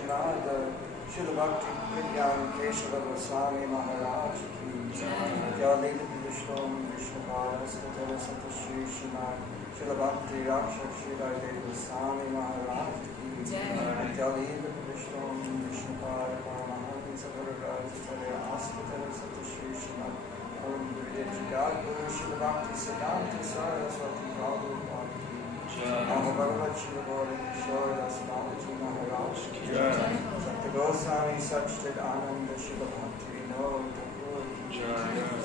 Srimad Srila Bhakti Padmanabha Swami Maharaj ki Jai Vishnupada Statara Sata Shri Srimad Srila Bhakti Rakshak Swami Maharaj ki Jai Vishnupada Paramahansa Varagara Statara Sata Shri Srimad Om Guru Srila Bhakti Siddhanta Saraswati Prabhupada Namo Bhagavad Srila Gaura Kishora Swamiji Maharaj ki Sakta Goswami Sachchit Ananda Srila Bhakti Vinod Thakur ki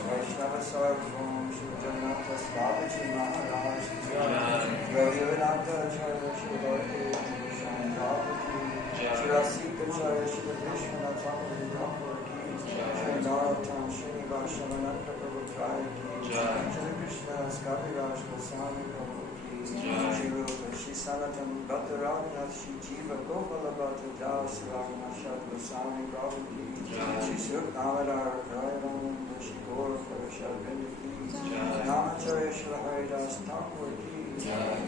Vaishnava Sarvam Srila Jagannath Swamiji Maharaj ki Gauriya Vedanta Acharya Srila Gaura Krishna Prabhu ki Srila Sita Acharya Srila Vishwanath Swami Thakur ki Srila Narottam Sri Vaishnavananda Prabhu Trai ki Srila Krishna Kaviraj Goswami Prabhu Shri Rupa, Shri Sanatan, Bhatta Raghunath, Shri Jiva, Gopala Bhatta Das, Raghunashad, Goswami Prabhu ki, Shri Suknamadar, Rayananda, Shri Gaura Parashad Vindaki, Namacharya Shri Haridas Thakur ki,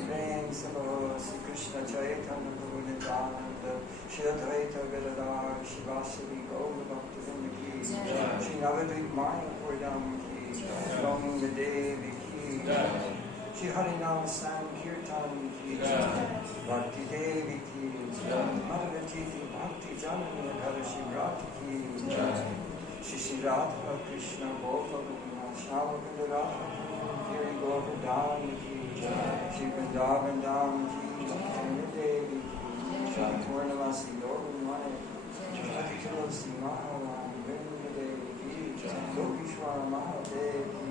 Prem Sabha, Shri Krishna Chaitanya Prabhu Nityananda, Shri Advaita Gadadhar, Shri Vasari Gaura Bhakta Vindaki, Shri Navadvip Mayapurdam ki, Govinda Devi ki, Shri Harinam Sankirtan ki, Bhakti Devi ki, Madhavati Bhakti Janani Kadasi Rati ki, Shri Shri Radha Krishna Gopala Shamukunda Radha Giri Govardhan ki, Shri Vrindavan Dham ki, Shri Devi ki, Shri Purnamasi Yogan Maya, Shri Tulsi Maharam Vrinda Devi ki, Lokishwara Mahadev ki,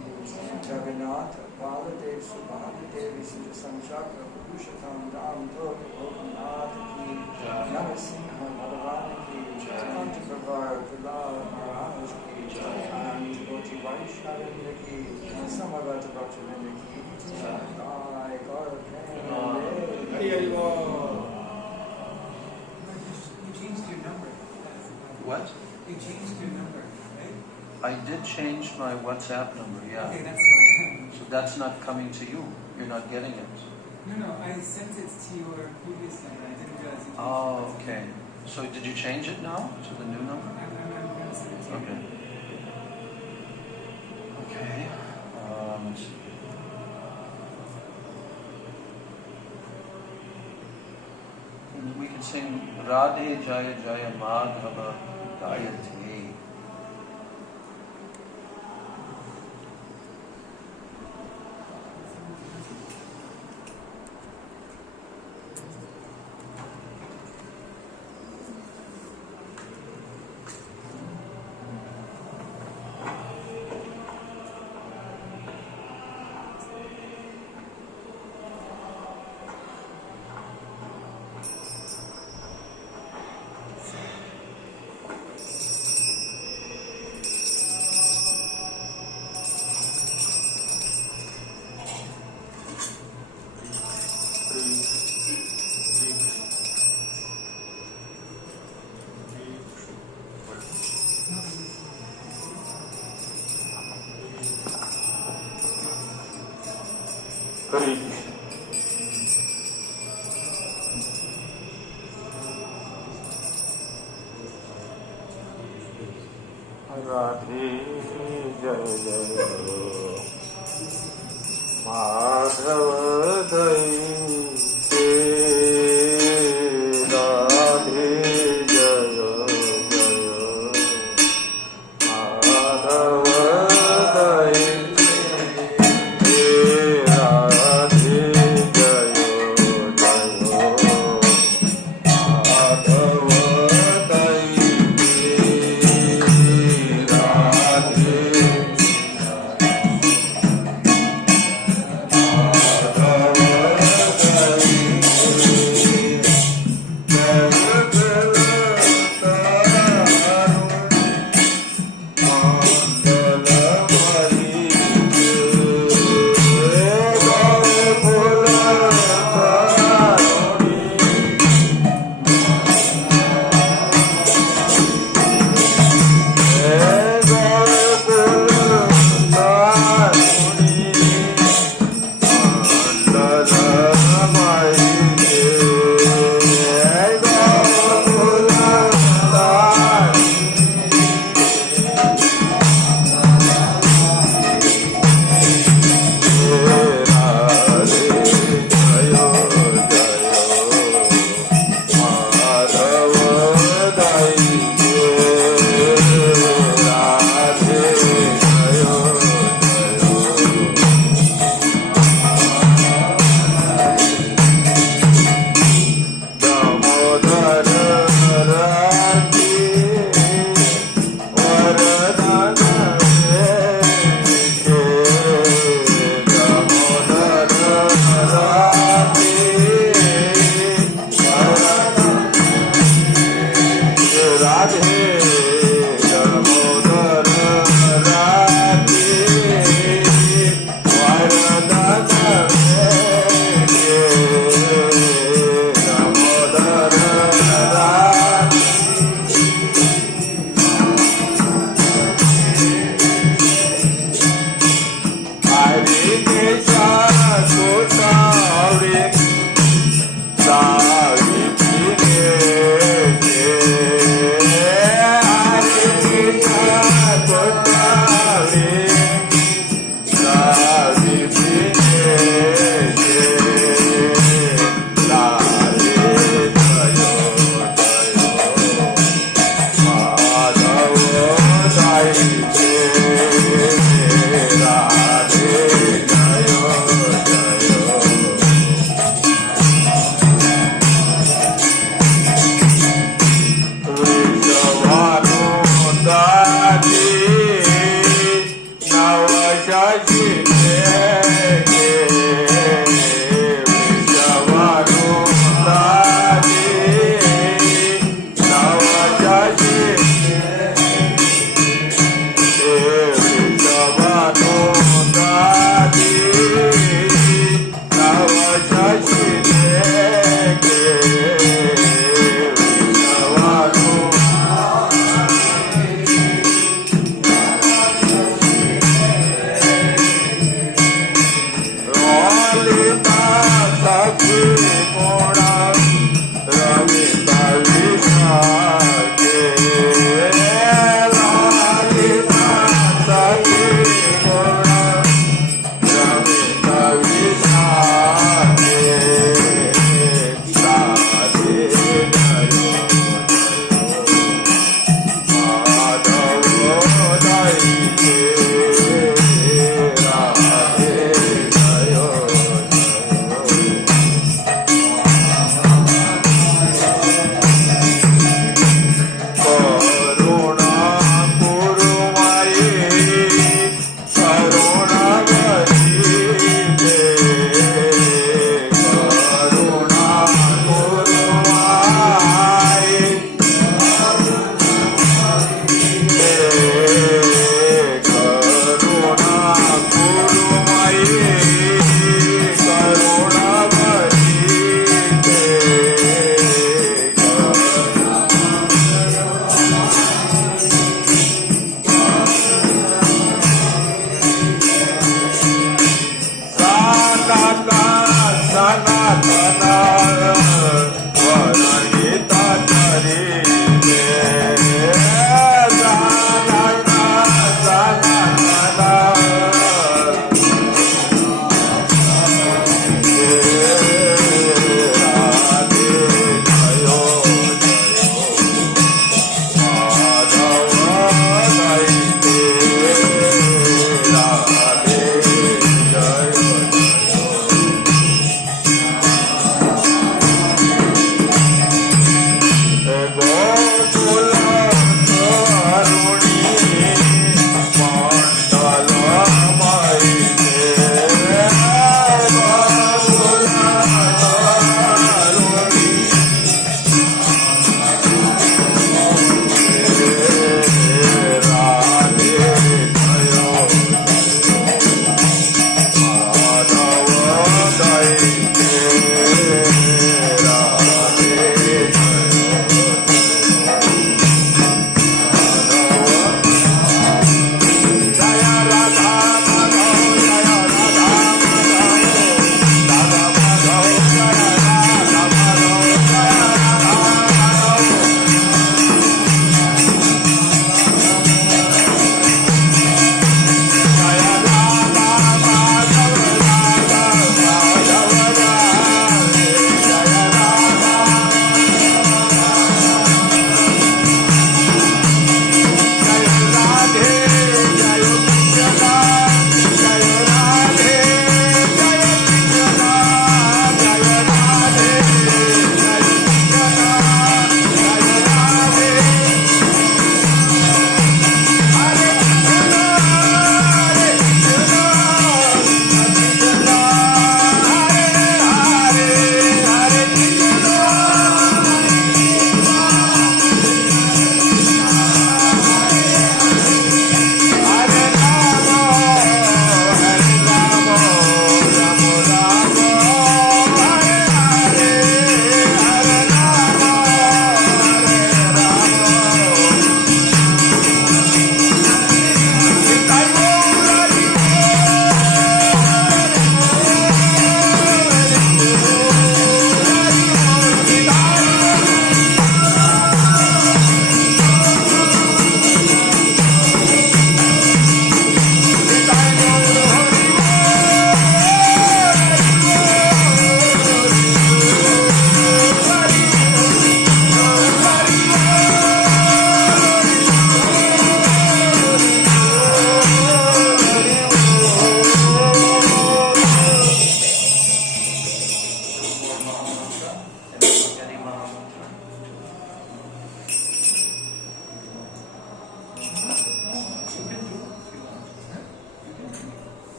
Jagannath Baladev Subhadadevi Sita Sanchakra Purushotam Dham Toka Lokanath ki, Narasimha Madhavana ki, Kantapravar Prahlad Maharaj ki, Anantagoti Vaishnavinda ki, Samavata Bhaktavinda ki, Jai Gaura Prem Hari Hari Bol. You changed your number. What? You changed your number, right? I did change my WhatsApp number, yeah. Okay, that's fine. So that's not coming to you. You're not getting it. No, I sent it to your previous number. I didn't realize you changed it. Oh, okay. So did you change it now to the new number? I'm going to send it to you. Okay. Okay. Let's see. We can sing Radhe Jaya Jaya Madhava Gayatri. Radhe Jaya Jaya Madhava Daite Radhe Jaya Jaya Madhava Daite Radhe Jaya Jaya Madhava Daite Radhe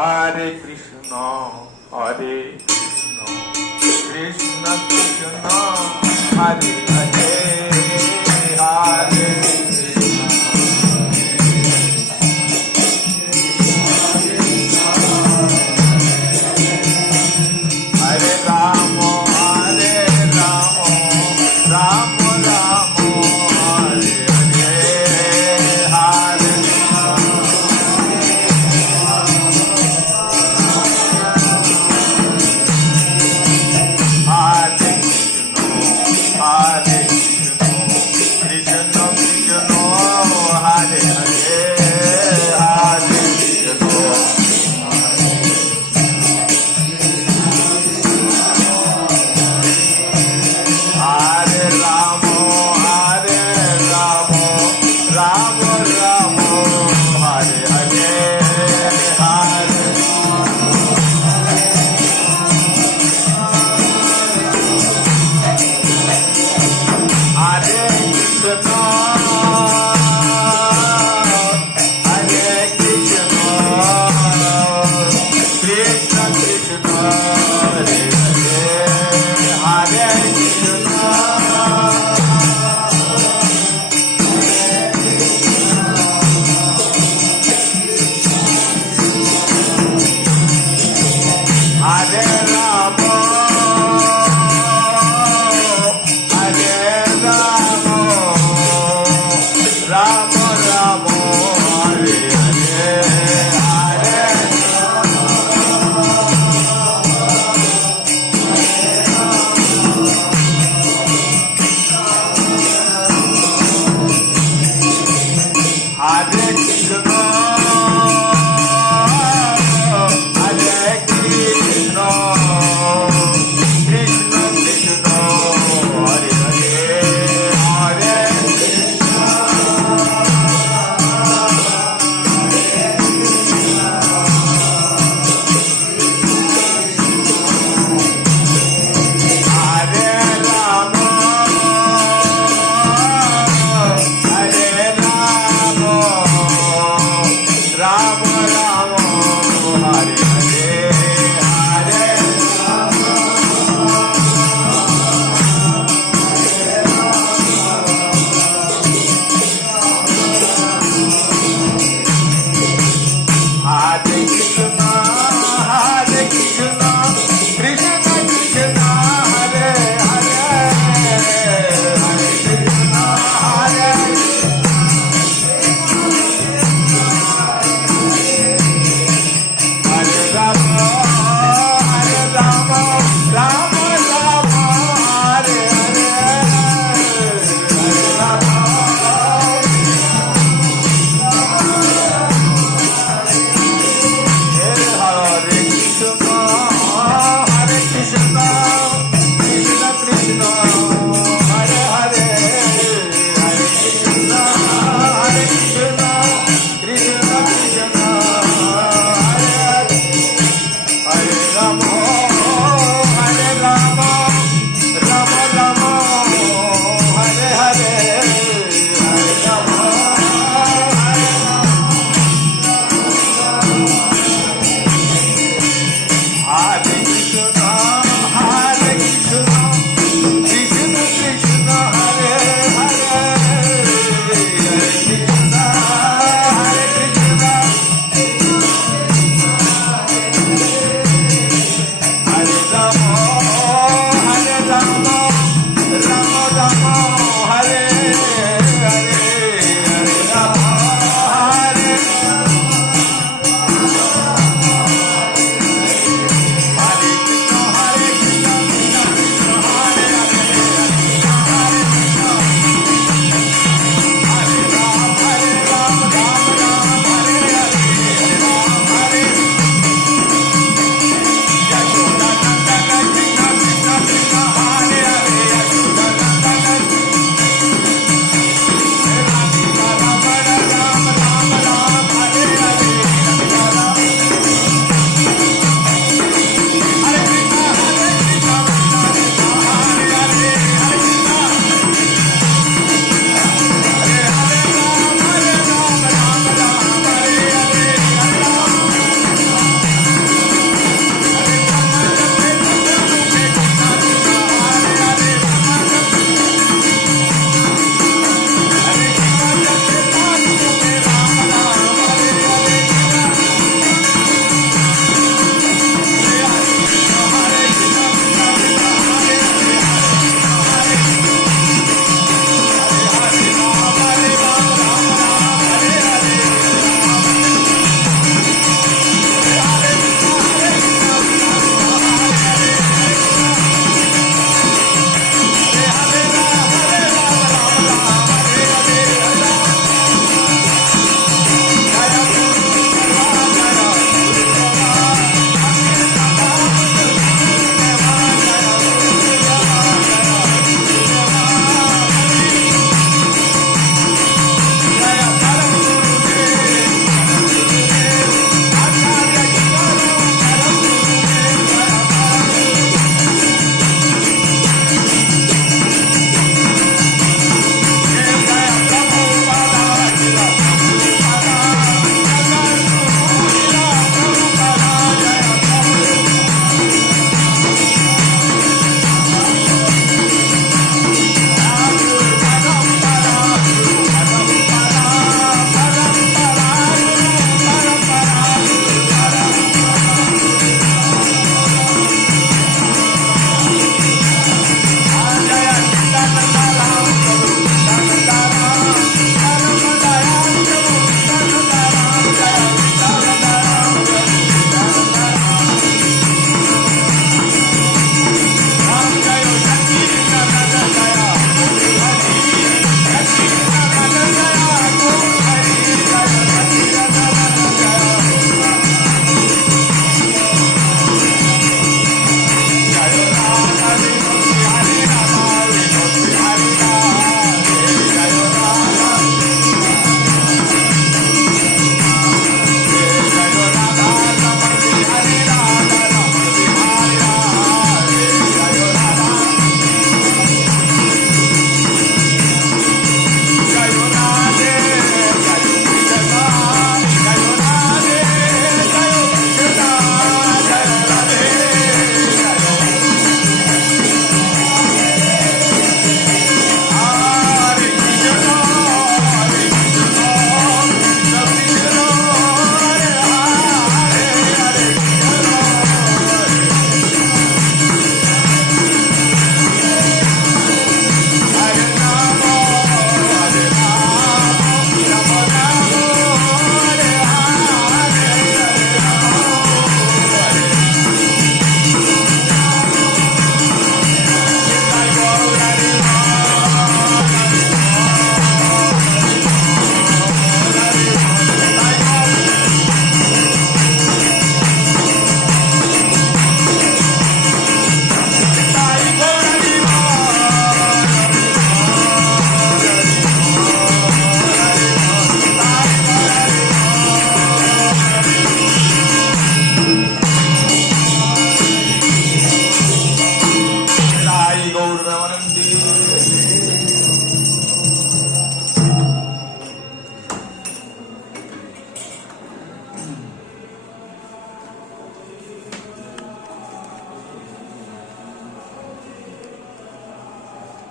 Hare Krishna, Hare Krishna, Krishna Krishna, Hare Hare, Hare Hare Rama, Hare Rama, Rama Rama, Hare Hare, Hare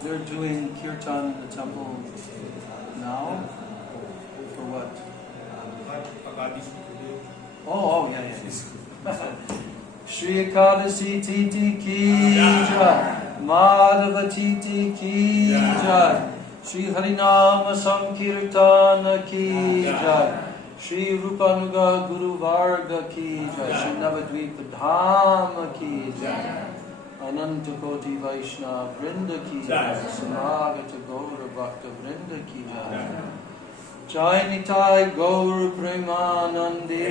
They're doing kirtan in the temple now? For what? Oh, yeah. Shri Ekadasi Titi Ki Jai, Madhava Titi Ki Jai, Shri Harinama Sankirtana Ki Jai, Shri Rupanuga Guru Varga Ki Jai, Shri Navadvip Dhama Ki Jai, Ananta Koti Vaishnava Vrinda Ki Jai, Samagata Gaura Bhakta Vrinda Ki Jai, Jai Nitai Gaur Premanandi,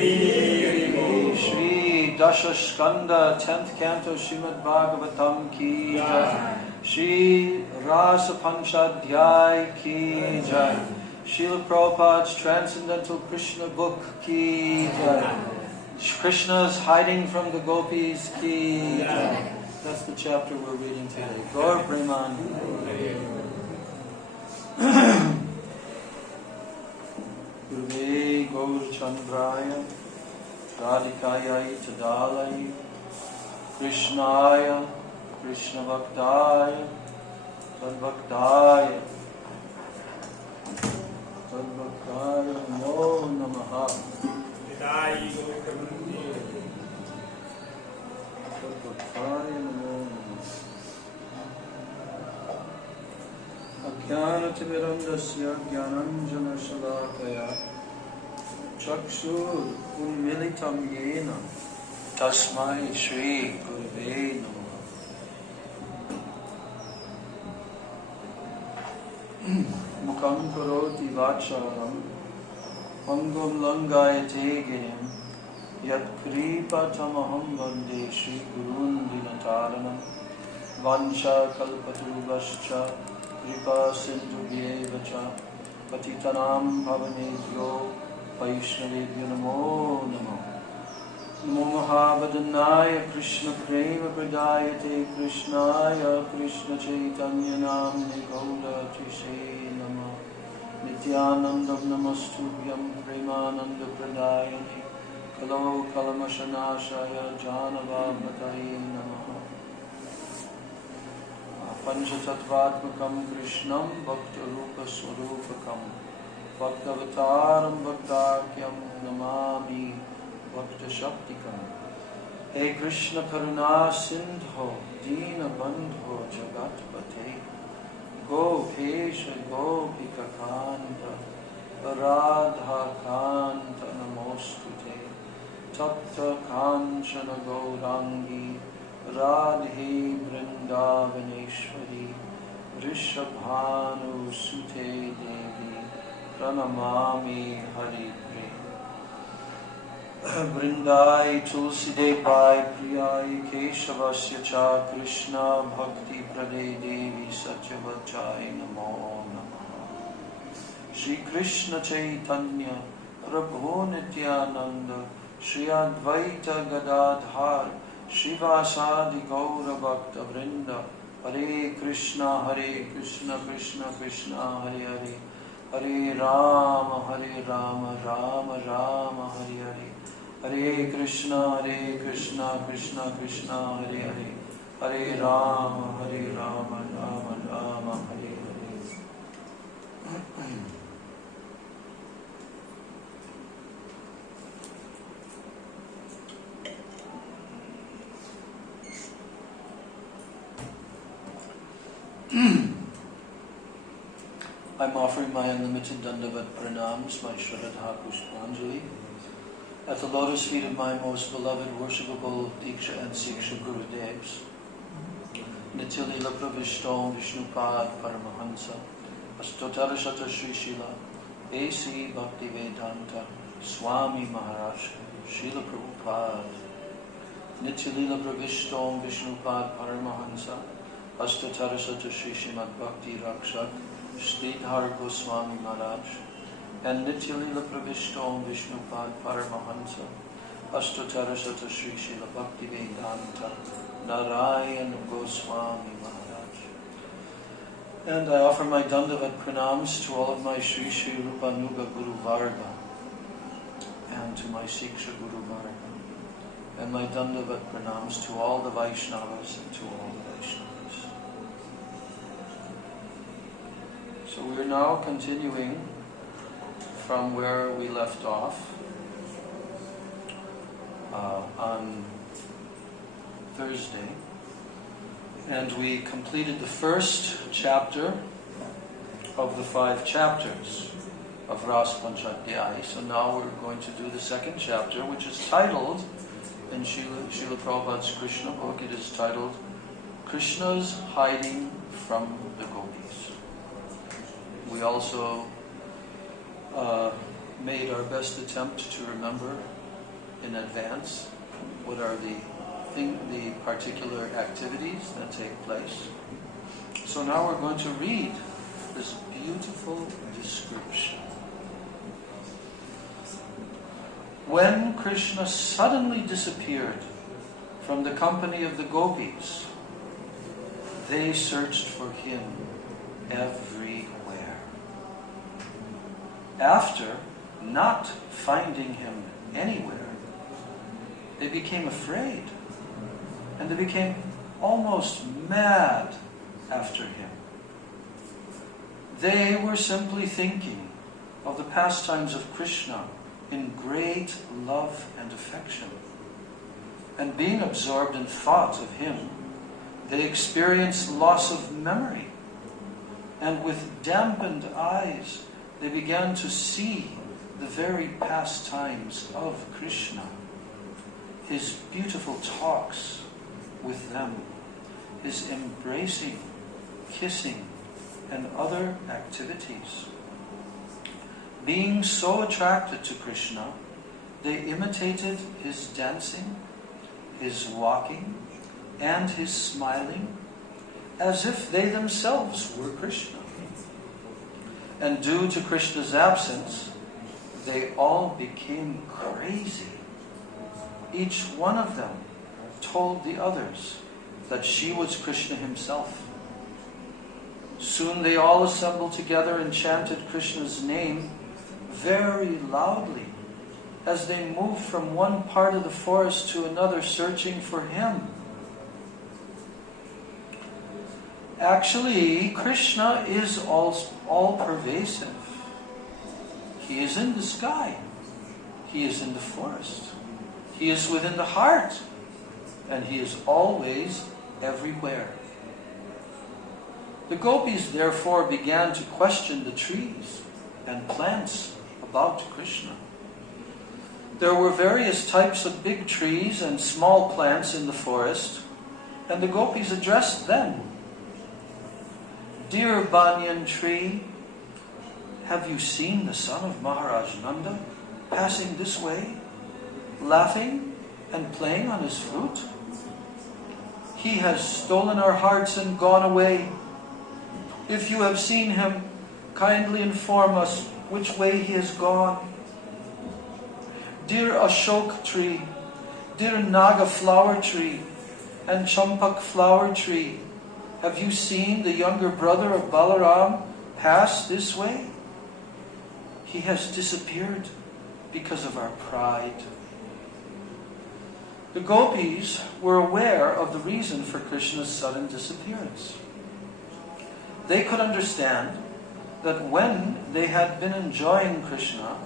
Shri Dasha Skanda 10th Canto Srimad Bhagavatam Ki Jai, Shri Rasa Panchadhyay Ki Jai, Srila Prabhupada's Transcendental Krishna Book Ki Jai, Krishna's Hiding from the Gopis Ki Jai. That's the chapter we're reading today. Gaur Premanandi. Guruve Gaur Chandraya Radhikaya Tadalai Krishnaya Krishna Bhaktaya Tadbhaktaya Namo Namaha Tadbhaktaya Namo Namaha Ajnanatimirandasya Jnananjana Shalakaya Chakshur Unmilitam Yena Tasmai Shri Guruve Namaha. Mukam Karoti Vacharam Pangam Langayate Girim Yat Kripa Tamaham Vande Shri Gurun Dinataranam Vansha Kalpaturvascha Kripa Sindhubhyevacha Patitanam Bhavanebhyo Vaishnavebhyo Namo Namo Namo Mahavadhanaya Krishna Prema Pradayate Krishnaya Krishna Chaitanya Namne Gauda Tishe Nama Nityanandam Namastubhyam Premananda Pradayane Kalo Kalamashanashaya Janavabhataye Namaha Panchatatvatmakam Krishnam Bhakta Rupa Swarupakam Bhaktavataram Bhaktakyam Namami Bhakta Shaktikam. Hey Krishna Karuna Sindho Dina Bandho Jagatpate Gopesha Gopika Kanta Radha Kanta Namostute Tapta Kanchana Gaurangi Radhe Vrindavaneshwari Rishabhanu Sute Devi Pranamami Hari Vrindai Tulsi Devi Priyai Keshavasya Cha Krishna Bhakti Prade Devi Satyavachai Namo Namaha Shri Krishna Chaitanya Prabhu Nityananda Shri Advaita Gadadhar Shivasadi Gaura Bhakta Vrinda Hare Krishna Krishna Krishna Hare Hare Hare Rama Rama Rama Hare Hare Hare Krishna Krishna Krishna Hare Hare Hare Rama Rama Rama Hare Hare. I'm offering my unlimited Dandavat Pranams, my Shraddha Pushpanjali, at the lotus feet of my most beloved worshipable Diksha and Siksha Gurudevs, Nityalila Pravishtom Vishnupad Paramahansa, Astotarashata Sri Shila, A.C. Bhaktivedanta Swami Maharaj, Srila Prabhupada, Nityalila Pravishtom Vishnupad Paramahansa, Astotarashata Sri Srimad Bhakti Rakshak, Sridhar Goswami Maharaj, and Nityalila Pravishtom Vishnupad Paramahansa, Astotarashata Sri Srila Bhaktivedanta Narayan Goswami Maharaj. And I offer my Dandavat Pranams to all of my Sri Sri Rupanuga Guru Varga, and to my Siksha Guru Varga, and my Dandavat Pranams to all the Vaishnavas and to all the Vaishnavas. So we're now continuing from where we left off on Thursday, and we completed the first chapter of the 5 chapters of Ras Panchadhyay. So now we're going to do the second chapter, which is titled, in Srila Prabhupada's Krishna book, it is titled, Krishna's Hiding from the Gopis. We also made our best attempt to remember in advance what are the particular activities that take place. So now we're going to read this beautiful description. When Krishna suddenly disappeared from the company of the gopis, they searched for him everywhere. After not finding him anywhere, they became afraid, and they became almost mad after him. They were simply thinking of the pastimes of Krishna in great love and affection. And being absorbed in thought of him, they experienced loss of memory. And with dampened eyes, they began to see the very pastimes of Krishna, his beautiful talks with them, his embracing, kissing, and other activities. Being so attracted to Krishna, they imitated his dancing, his walking, and his smiling, as if they themselves were Krishna. And due to Krishna's absence, they all became crazy. Each one of them told the others that she was Krishna himself. Soon they all assembled together and chanted Krishna's name very loudly as they moved from one part of the forest to another searching for him. Actually, Krishna is all-pervasive. He is in the sky. He is in the forest. He is within the heart. And he is always everywhere. The gopis therefore began to question the trees and plants about Krishna. There were various types of big trees and small plants in the forest, and the gopis addressed them. Dear banyan tree, have you seen the son of Maharaj Nanda passing this way, laughing and playing on his flute? He has stolen our hearts and gone away. If you have seen him, kindly inform us which way he has gone. Dear Ashok tree, dear Naga flower tree, and Champak flower tree, have you seen the younger brother of Balaram pass this way? He has disappeared because of our pride. The gopis were aware of the reason for Krishna's sudden disappearance. They could understand that when they had been enjoying Krishna,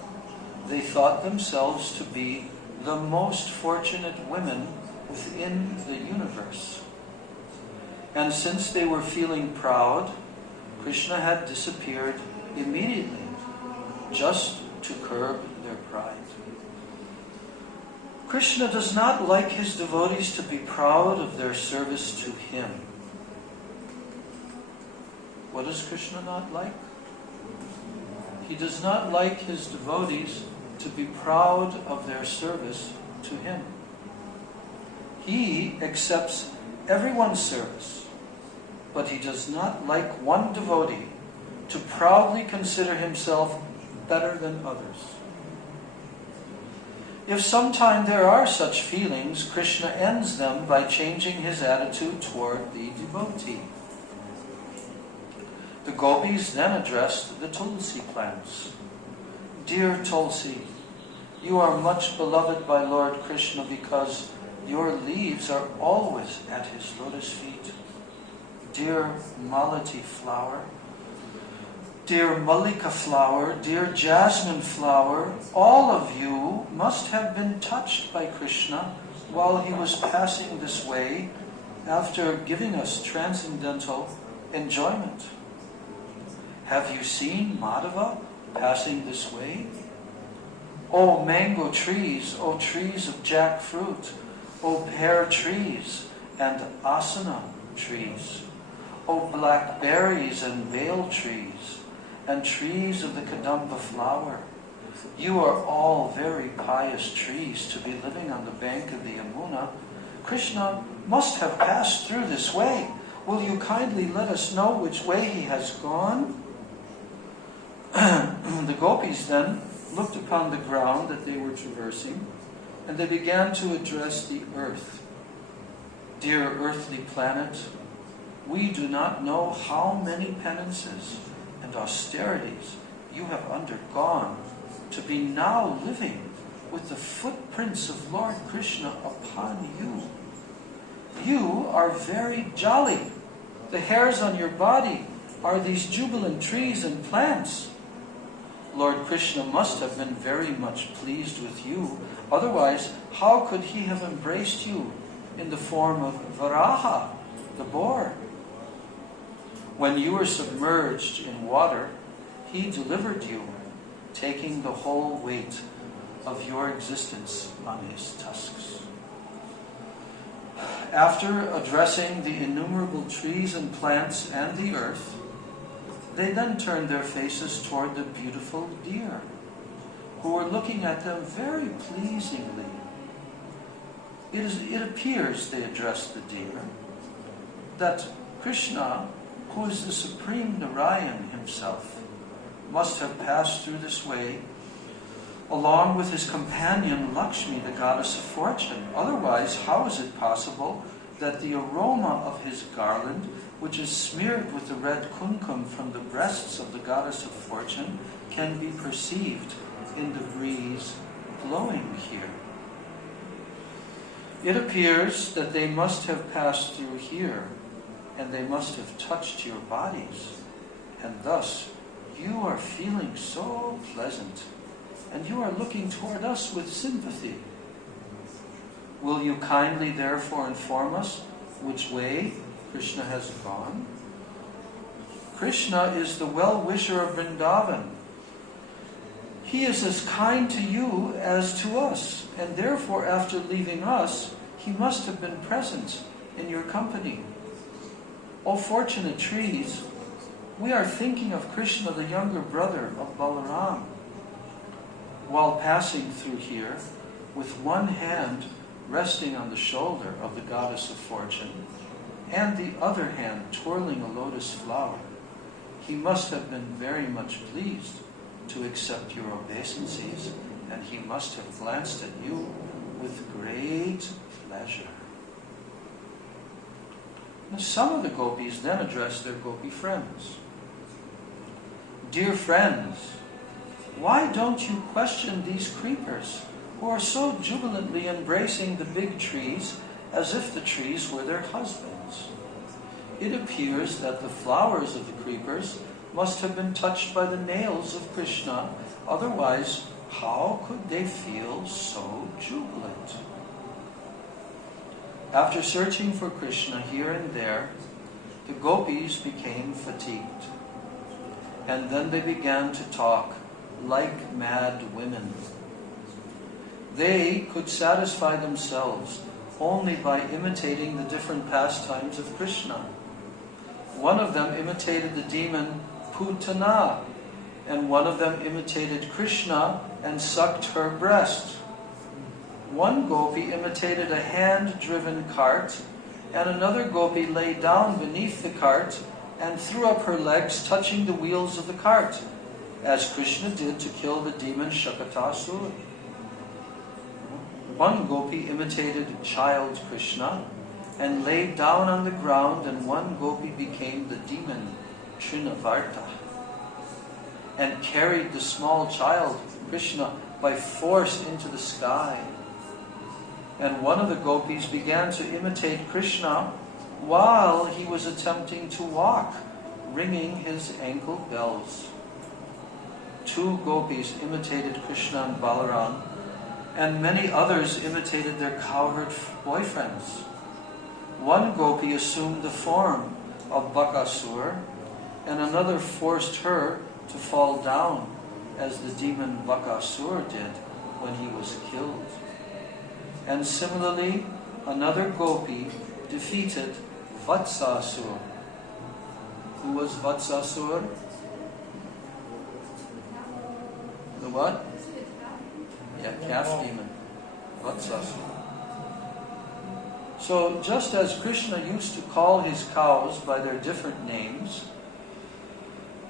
they thought themselves to be the most fortunate women within the universe. And since they were feeling proud, Krishna had disappeared immediately, just to curb their pride. Krishna does not like his devotees to be proud of their service to him. What does Krishna not like? He does not like his devotees to be proud of their service to him. He accepts everyone's service, but he does not like one devotee to proudly consider himself better than others. If sometime there are such feelings, Krishna ends them by changing his attitude toward the devotee. The gopis then addressed the Tulsi plants. Dear Tulsi, you are much beloved by Lord Krishna because your leaves are always at his lotus feet. Dear Malati flower, dear Mallika flower, dear jasmine flower, all of you must have been touched by Krishna while he was passing this way after giving us transcendental enjoyment. Have you seen Madhava passing this way? O mango trees, O trees of jackfruit, O pear trees and asana trees, O blackberries and bale trees, and trees of the kadamba flower, you are all very pious trees to be living on the bank of the Yamuna. Krishna must have passed through this way. Will you kindly let us know which way he has gone? The gopis then looked upon the ground that they were traversing, and they began to address the earth. Dear earthly planet, we do not know how many penances and austerities you have undergone to be now living with the footprints of Lord Krishna upon you. You are very jolly. The hairs on your body are these jubilant trees and plants. Lord Krishna must have been very much pleased with you. Otherwise, how could he have embraced you in the form of Varaha, the boar? When you were submerged in water, he delivered you, taking the whole weight of your existence on his tusks. After addressing the innumerable trees and plants and the earth, they then turned their faces toward the beautiful deer, who were looking at them very pleasingly. It appears, they addressed the deer, that Krishna, who is the supreme Narayan himself, must have passed through this way along with his companion Lakshmi, the goddess of fortune. Otherwise, how is it possible that the aroma of his garland, which is smeared with the red kumkum from the breasts of the goddess of fortune, can be perceived in the breeze blowing here? It appears that they must have passed through here, and they must have touched your bodies, and thus you are feeling so pleasant, and you are looking toward us with sympathy. Will you kindly therefore inform us which way Krishna has gone? Krishna is the well-wisher of Vrindavan. He is as kind to you as to us, and therefore after leaving us, he must have been present in your company. O fortunate trees, we are thinking of Krishna, the younger brother of Balaram. While passing through here, with one hand resting on the shoulder of the goddess of fortune, and the other hand twirling a lotus flower, he must have been very much pleased to accept your obeisances, and he must have glanced at you with great pleasure. Now, some of the gopis then addressed their gopi friends. Dear friends, why don't you question these creepers who are so jubilantly embracing the big trees as if the trees were their husbands? It appears that the flowers of the creepers must have been touched by the nails of Krishna, otherwise how could they feel so jubilant? After searching for Krishna here and there, the gopis became fatigued, and then they began to talk like mad women. They could satisfy themselves only by imitating the different pastimes of Krishna. One of them imitated the demon Putana, and one of them imitated Krishna and sucked her breast. One gopi imitated a hand-driven cart, and another gopi lay down beneath the cart and threw up her legs, touching the wheels of the cart, as Krishna did to kill the demon Shakatasura. One gopi imitated child Krishna and laid down on the ground, and one gopi became the demon Trinavarta and carried the small child Krishna by force into the sky. And one of the gopis began to imitate Krishna while he was attempting to walk ringing his ankle bells. 2 gopis imitated Krishna and Balaram, and many others imitated their cowherd boyfriends. 1 gopi assumed the form of Bakasur, and another forced her to fall down, as the demon Bakasur did when he was killed. And similarly, another gopi defeated Vatsasur. Who was Vatsasur? The what? Yeah, calf demon. Vatsasur. So just as Krishna used to call his cows by their different names,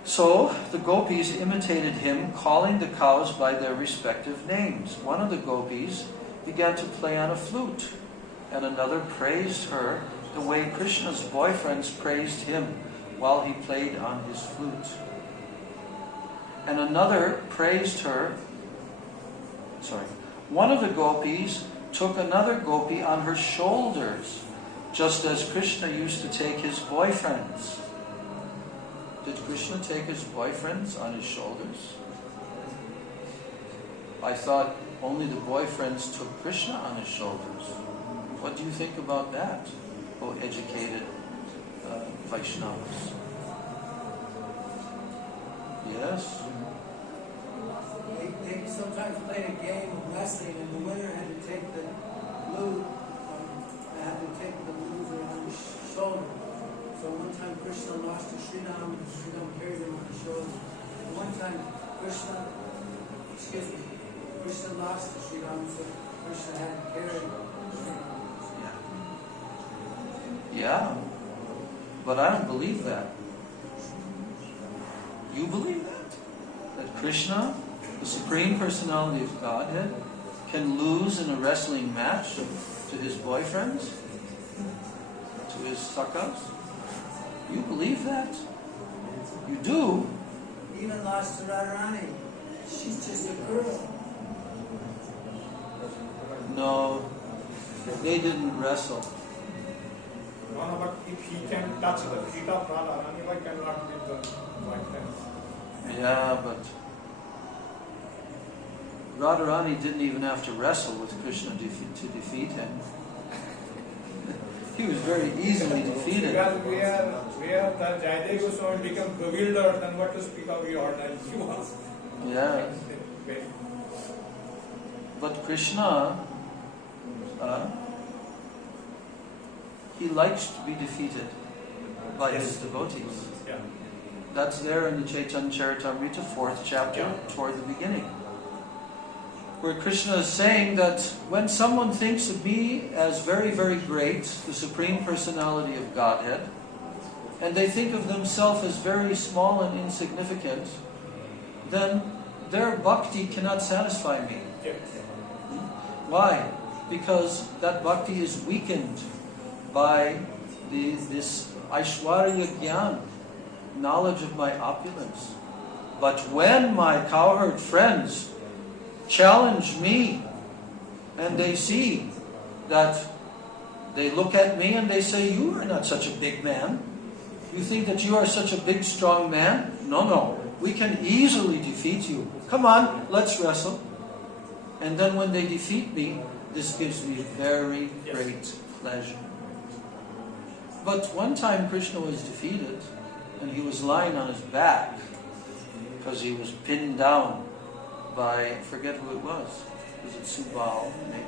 so the gopis imitated him, calling the cows by their respective names. One of the gopis began to play on a flute, and another praised her the way Krishna's boyfriends praised him while he played on his flute. And another praised her, one of the gopis took another gopi on her shoulders, just as Krishna used to take his boyfriends. Did Krishna take his boyfriends on his shoulders? I thought only the boyfriends took Krishna on his shoulders. What do you think about that, oh educated Vaishnavas? Yes? They sometimes played a game of wrestling, and the winner had to take the loser on his shoulder. So one time Krishna lost to Sriram, and Sriram carried him on his shoulder. And one time Krishna lost to Sriram, so Krishna had to carry him. Yeah, but I don't believe that. You believe that? That Krishna, the Supreme Personality of Godhead, can lose in a wrestling match to his boyfriends? To his sakas? You believe that? You do? Even lost to Radharani. She's just a girl. No, they didn't wrestle. No, but if he can touch the feet of Radharani, why cannot be the right hands? Yeah, but Radharani didn't even have to wrestle with Krishna to defeat him. He was very easily defeated. Because where the Jayadeva Goswami become bewildered, then what to speak of your ordinary was. Yeah. But Krishna, he likes to be defeated by his devotees. Yeah. That's there in the Chaitanya Charitamrita, 4th chapter, toward the beginning, where Krishna is saying that when someone thinks of me as very, very great, the Supreme Personality of Godhead, and they think of themselves as very small and insignificant, then their bhakti cannot satisfy me. Why? Because that bhakti is weakened by this Aishwarya Gyan, knowledge of my opulence. But when my cowherd friends challenge me, and they see that, they look at me and they say, you are not such a big man. You think that you are such a big, strong man? No, we can easily defeat you. Come on, let's wrestle. And then when they defeat me, this gives me very great pleasure. But one time Krishna was defeated, and he was lying on his back, because he was pinned down by, I forget who it was it Subal, maybe?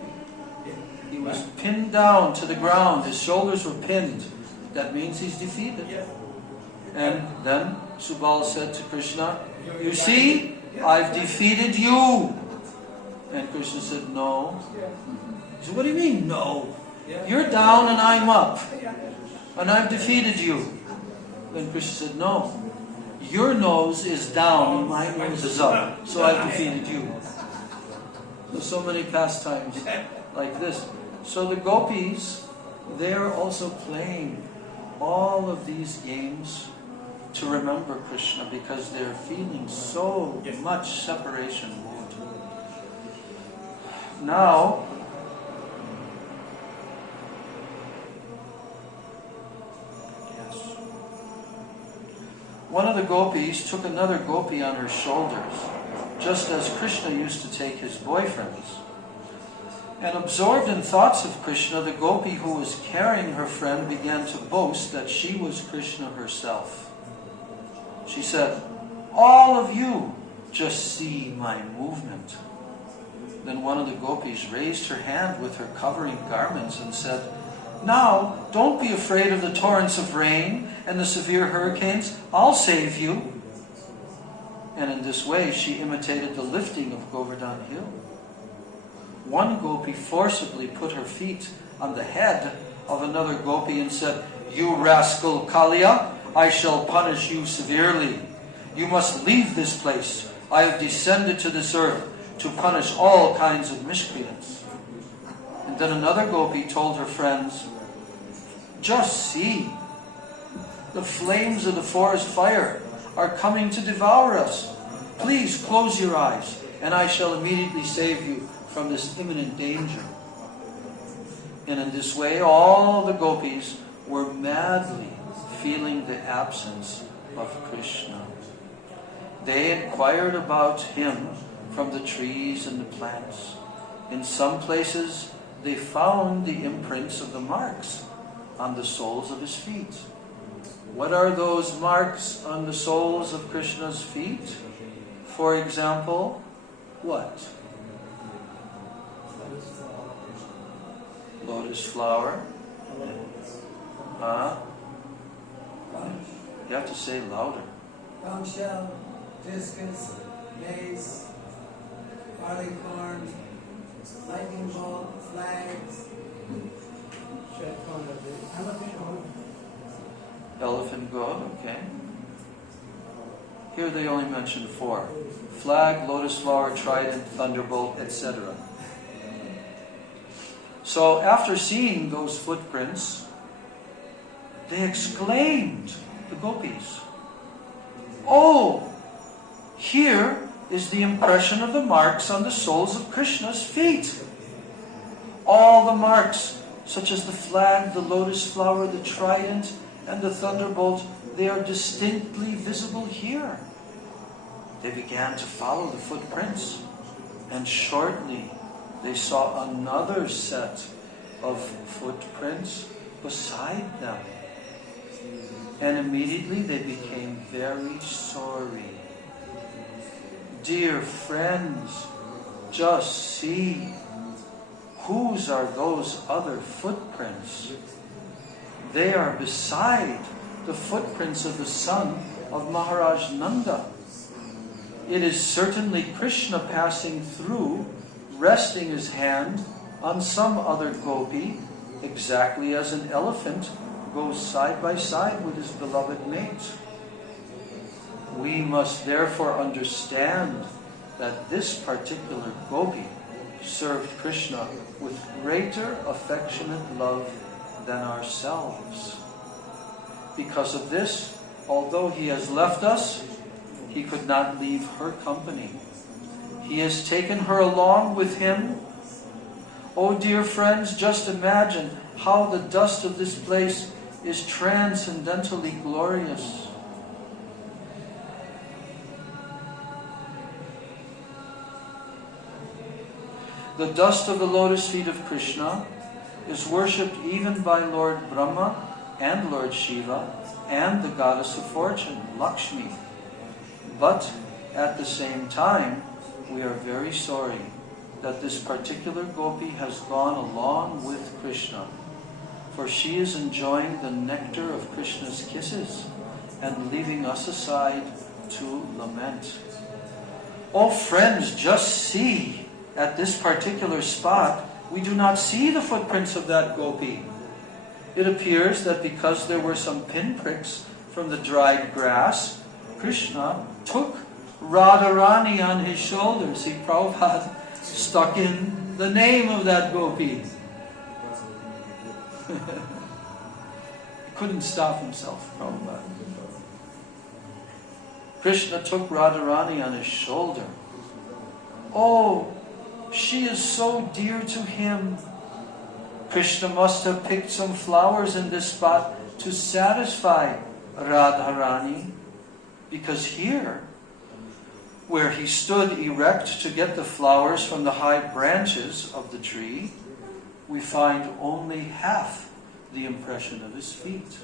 He was pinned down to the ground, his shoulders were pinned. That means he's defeated. And then Subal said to Krishna, you see, I've defeated you. And Krishna said, no. He said, what do you mean, no? You're down and I'm up. And I've defeated you. Then Krishna said, no. Your nose is down and my nose is up. So I've defeated you. So many pastimes like this. So the gopis, they are also playing all of these games to remember Krishna because they're feeling so much separation mood. Now, one of the gopis took another gopi on her shoulders, just as Krishna used to take his boyfriends. And absorbed in thoughts of Krishna, the gopi who was carrying her friend began to boast that she was Krishna herself. She said, "All of you just see my movement." Then one of the gopis raised her hand with her covering garments and said, "Now, don't be afraid of the torrents of rain and the severe hurricanes. I'll save you." And in this way, she imitated the lifting of Govardhan Hill. One gopi forcibly put her feet on the head of another gopi and said, "You rascal Kaliya, I shall punish you severely. You must leave this place. I have descended to this earth to punish all kinds of miscreants." And then another gopi told her friends, "Just see, the flames of the forest fire are coming to devour us. Please close your eyes, and I shall immediately save you from this imminent danger." And in this way, all the gopis were madly feeling the absence of Krishna. They inquired about him from the trees and the plants. In some places, they found the imprints of the marks on the soles of his feet. What are those marks on the soles of Krishna's feet? For example, what? Lotus flower. You have to say louder. Conch shell, discus, mace, barley corn, lightning bolt, flags. Elephant goat, okay. Here they only mention 4. Flag, lotus flower, trident, thunderbolt, etc. So after seeing those footprints, they exclaimed, the gopis, "Oh, here is the impression of the marks on the soles of Krishna's feet. All the marks, such as the flag, the lotus flower, the trident, and the thunderbolt, they are distinctly visible here." They began to follow the footprints, and shortly they saw another set of footprints beside them. And immediately they became very sorry. "Dear friends, just see, whose are those other footprints? They are beside the footprints of the son of Maharaj Nanda. It is certainly Krishna passing through, resting his hand on some other gopi, exactly as an elephant goes side by side with his beloved mate. We must therefore understand that this particular gopi served Krishna with greater affectionate love than ourselves. Because of this, although he has left us, he could not leave her company. He has taken her along with him. Oh, dear friends, just imagine how the dust of this place is transcendently glorious. The dust of the lotus feet of Krishna is worshipped even by Lord Brahma and Lord Shiva and the goddess of fortune, Lakshmi. But at the same time, we are very sorry that this particular gopi has gone along with Krishna, for she is enjoying the nectar of Krishna's kisses and leaving us aside to lament. Oh friends, just see, at this particular spot, we do not see the footprints of that gopi. It appears that because there were some pinpricks from the dried grass, Krishna took Radharani on his shoulders. See, Prabhupada stuck in the name of that gopi. Couldn't stop himself, Prabhupada. Krishna took Radharani on his shoulder. Oh, she is so dear to him. Krishna must have picked some flowers in this spot to satisfy Radharani. Because here, where he stood erect to get the flowers from the high branches of the tree, we find only half the impression of his feet.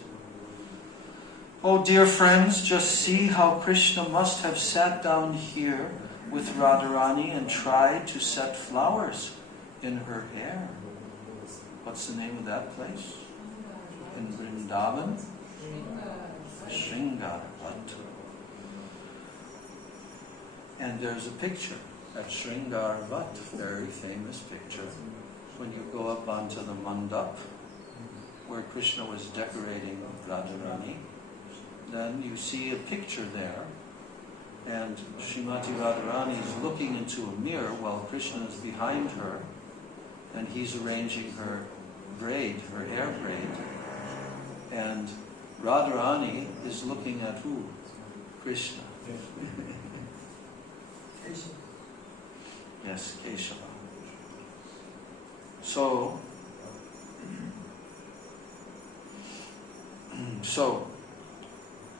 Oh, dear friends, just see how Krishna must have sat down here with Radharani and tried to set flowers in her hair. What's the name of that place? In Vrindavan? Sringavat. And there's a picture at Sringavat, very famous picture. When you go up onto the mandap, where Krishna was decorating Radharani, then you see a picture there, and Srimati Radharani is looking into a mirror while Krishna is behind her, and he's arranging her braid, her hair braid, and Radharani is looking at who? Krishna. Yes, Keshava. So,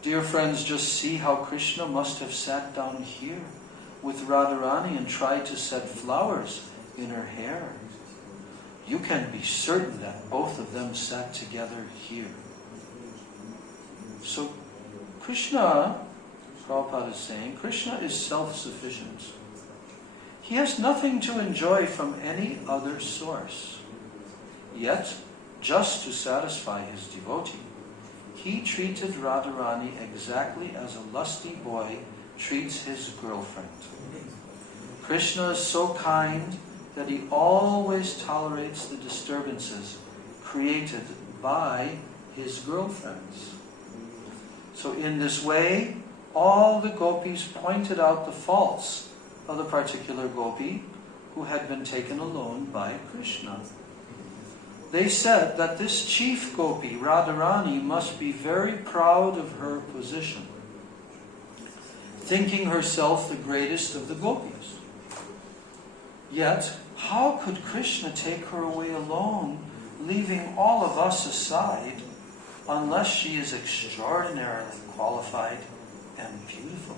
dear friends, just see how Krishna must have sat down here with Radharani and tried to set flowers in her hair. You can be certain that both of them sat together here. So, Krishna, Prabhupada is saying, Krishna is self-sufficient. He has nothing to enjoy from any other source. Yet, just to satisfy his devotee, he treated Radharani exactly as a lusty boy treats his girlfriend. Krishna is so kind that he always tolerates the disturbances created by his girlfriends. So in this way, all the gopis pointed out the faults of the particular gopi who had been taken alone by Krishna. They said that this chief gopi, Radharani, must be very proud of her position, thinking herself the greatest of the gopis. Yet, how could Krishna take her away alone, leaving all of us aside, unless she is extraordinarily qualified and beautiful?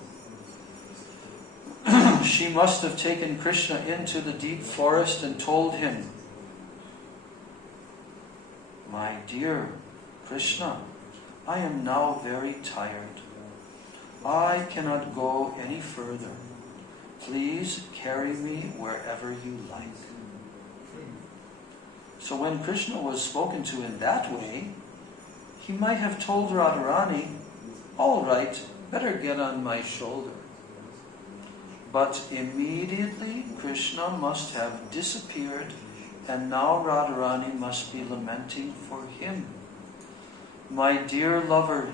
She must have taken Krishna into the deep forest and told him, "My dear Krishna, I am now very tired. I cannot go any further. Please carry me wherever you like." So when Krishna was spoken to in that way, he might have told Radharani, "All right, better get on my shoulder." But immediately Krishna must have disappeared, and now Radharani must be lamenting for him. "My dear lover,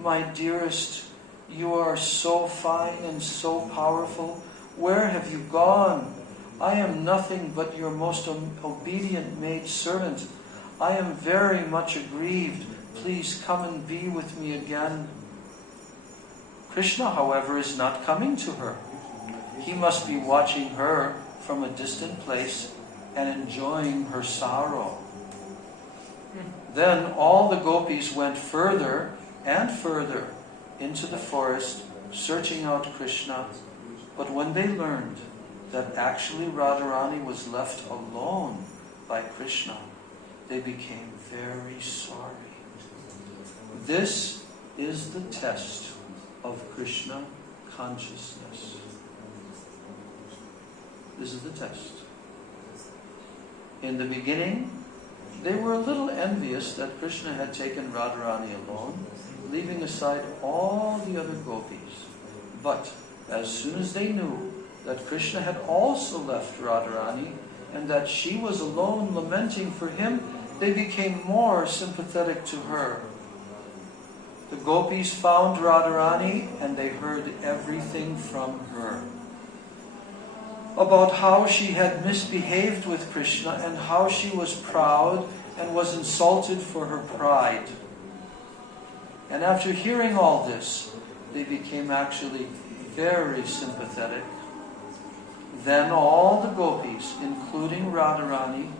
my dearest, you are so fine and so powerful. Where have you gone? I am nothing but your most obedient maidservant. I am very much aggrieved. Please come and be with me again." Krishna, however, is not coming to her. He must be watching her from a distant place and enjoying her sorrow. Then all the gopis went further and further into the forest, searching out Krishna. But when they learned that actually Radharani was left alone by Krishna, they became very sorry. This is the test of Krishna consciousness. This is the test. In the beginning, they were a little envious that Krishna had taken Radharani alone, leaving aside all the other gopis. But as soon as they knew that Krishna had also left Radharani and that she was alone lamenting for him, they became more sympathetic to her. The gopis found Radharani and they heard everything from her about how she had misbehaved with Krishna and how she was proud and was insulted for her pride. And after hearing all this, they became actually very sympathetic. Then all the gopis, including Radharani,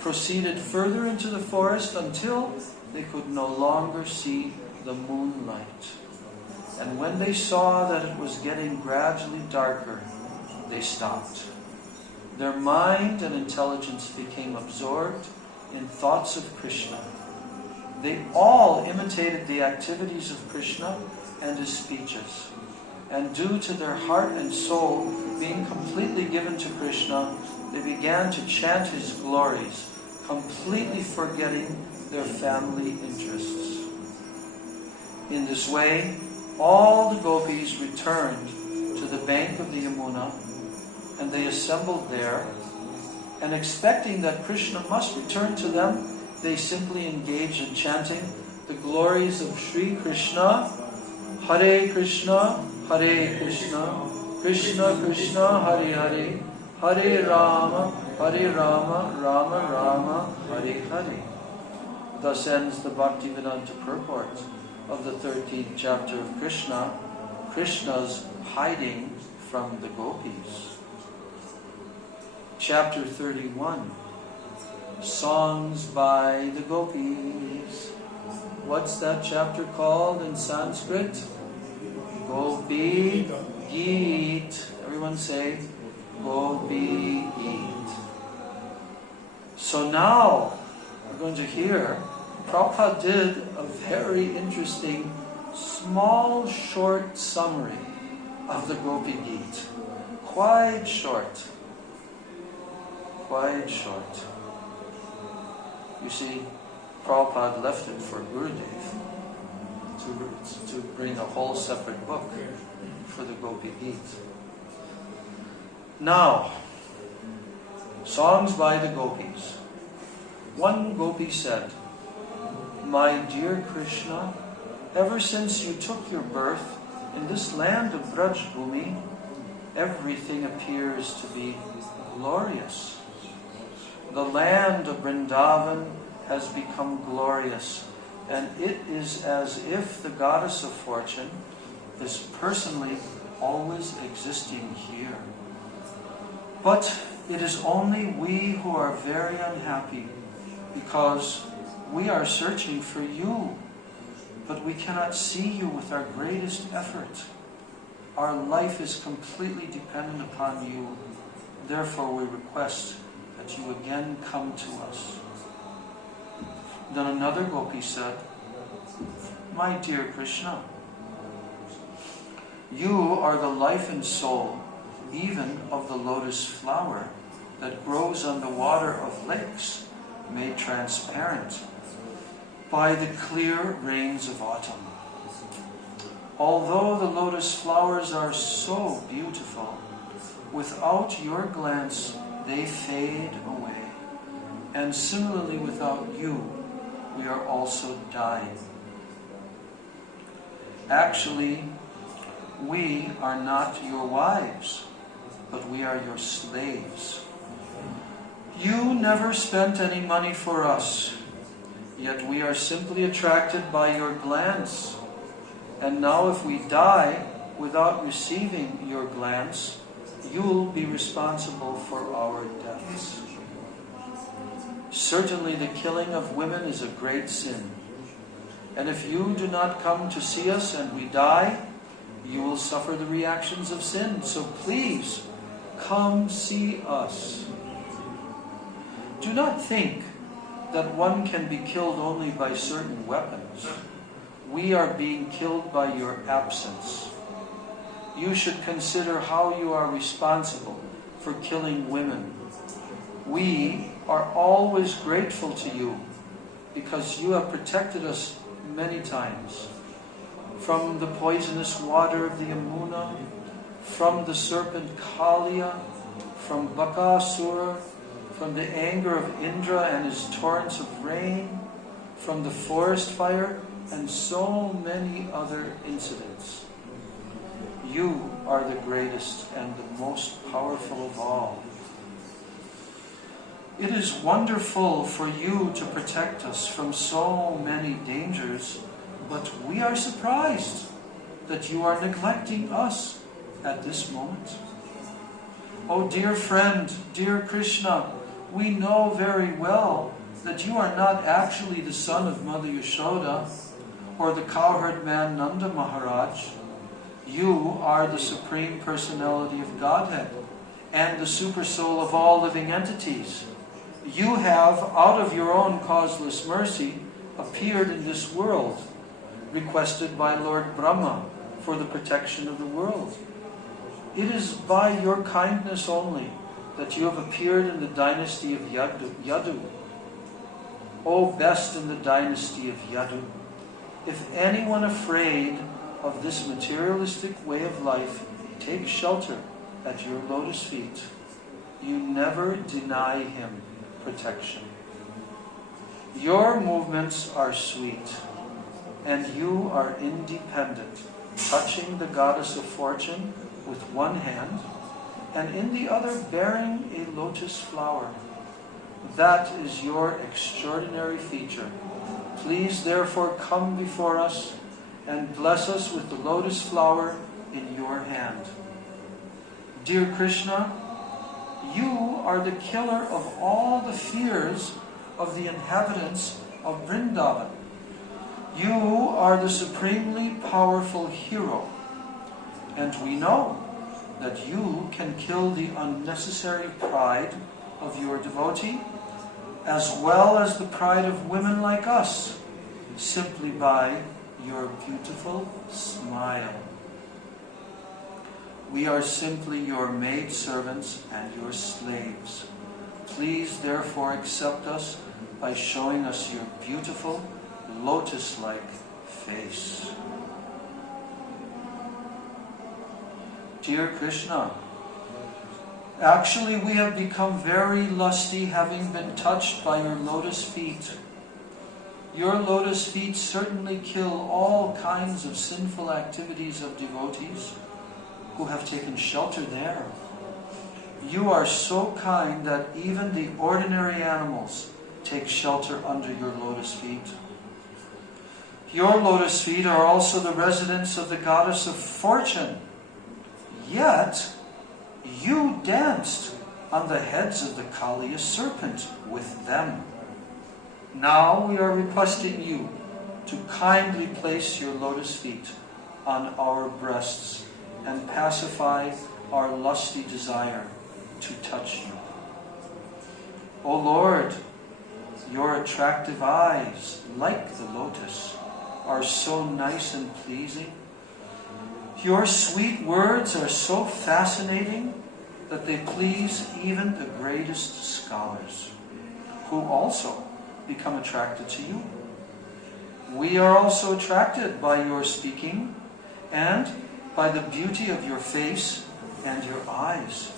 proceeded further into the forest until they could no longer see the moonlight. And And when they saw that it was getting gradually darker, they stopped. Their mind and intelligence became absorbed in thoughts of Krishna. They all imitated the activities of Krishna and his speeches. And due to their heart and soul being completely given to Krishna, they began to chant his glories, completely forgetting their family interests. In this way, all the gopis returned to the bank of the Yamuna, and they assembled there, and expecting that Krishna must return to them, they simply engaged in chanting the glories of Sri Krishna, Hare Krishna, Hare Krishna, Krishna Krishna, Hare Hare, Hare Rama, Rama Rama, Hare Hare. Thus ends the Bhaktivedanta purport of the 13th chapter of Krishna, Krishna's hiding from the gopis. Chapter 31, Songs by the Gopis. What's that chapter called in Sanskrit? Gopi Geet. Everyone say, Gopi Geet. So now, we're going to hear, Prabhupada did a very interesting, small, short summary of the Gopi Geet. Quite short. Quite short. You see, Prabhupada left it for Gurudev to bring a whole separate book for the Gopi Geet. Now, songs by the gopis. One gopi said, "My dear Krishna, ever since you took your birth in this land of Braj Bhumi, everything appears to be glorious. The land of Vrindavan has become glorious, and it is as if the goddess of fortune is personally always existing here. But it is only we who are very unhappy, because we are searching for you, but we cannot see you with our greatest effort. Our life is completely dependent upon you. Therefore we request that you again come to us." Then another gopi said, "My dear Krishna, you are the life and soul even of the lotus flower that grows on the water of lakes made transparent by the clear rains of autumn. Although the lotus flowers are so beautiful, without your glance they fade away. And similarly without you, we are also dying. Actually, we are not your wives, but we are your slaves. You never spent any money for us, yet we are simply attracted by your glance. And now if we die without receiving your glance, you'll be responsible for our deaths. Certainly the killing of women is a great sin. And if you do not come to see us and we die, you will suffer the reactions of sin. So please, come see us. Do not think that one can be killed only by certain weapons. We are being killed by your absence. You should consider how you are responsible for killing women. We are always grateful to you because you have protected us many times. From the poisonous water of the Yamuna, from the serpent Kaliya, from Bakasura, from the anger of Indra and his torrents of rain, from the forest fire, and so many other incidents. You are the greatest and the most powerful of all. It is wonderful for you to protect us from so many dangers, but we are surprised that you are neglecting us at this moment. Oh dear friend, dear Krishna, we know very well that you are not actually the son of Mother Yashoda or the cowherd man Nanda Maharaj. You are the Supreme Personality of Godhead and the Super Soul of all living entities. You have, out of your own causeless mercy, appeared in this world, requested by Lord Brahma for the protection of the world. It is by your kindness only that you have appeared in the dynasty of Yadu. O best in the dynasty of Yadu, if anyone afraid of this materialistic way of life takes shelter at your lotus feet, you never deny him protection. Your movements are sweet, and you are independent, touching the goddess of fortune with one hand, and in the other bearing a lotus flower. That is your extraordinary feature. Please therefore come before us and bless us with the lotus flower in your hand. Dear Krishna, you are the killer of all the fears of the inhabitants of Vrindavan. You are the supremely powerful hero, and we know that you can kill the unnecessary pride of your devotee, as well as the pride of women like us, simply by your beautiful smile. We are simply your maidservants and your slaves. Please therefore accept us by showing us your beautiful, lotus-like face. Dear Krishna, actually we have become very lusty having been touched by your lotus feet. Your lotus feet certainly kill all kinds of sinful activities of devotees who have taken shelter there. You are so kind that even the ordinary animals take shelter under your lotus feet. Your lotus feet are also the residence of the goddess of fortune. Yet, you danced on the heads of the Kaliya serpent with them. Now we are requesting you to kindly place your lotus feet on our breasts and pacify our lusty desire to touch you. O Lord, your attractive eyes, like the lotus, are so nice and pleasing. Your sweet words are so fascinating that they please even the greatest scholars, who also become attracted to you. We are also attracted by your speaking and by the beauty of your face and your eyes.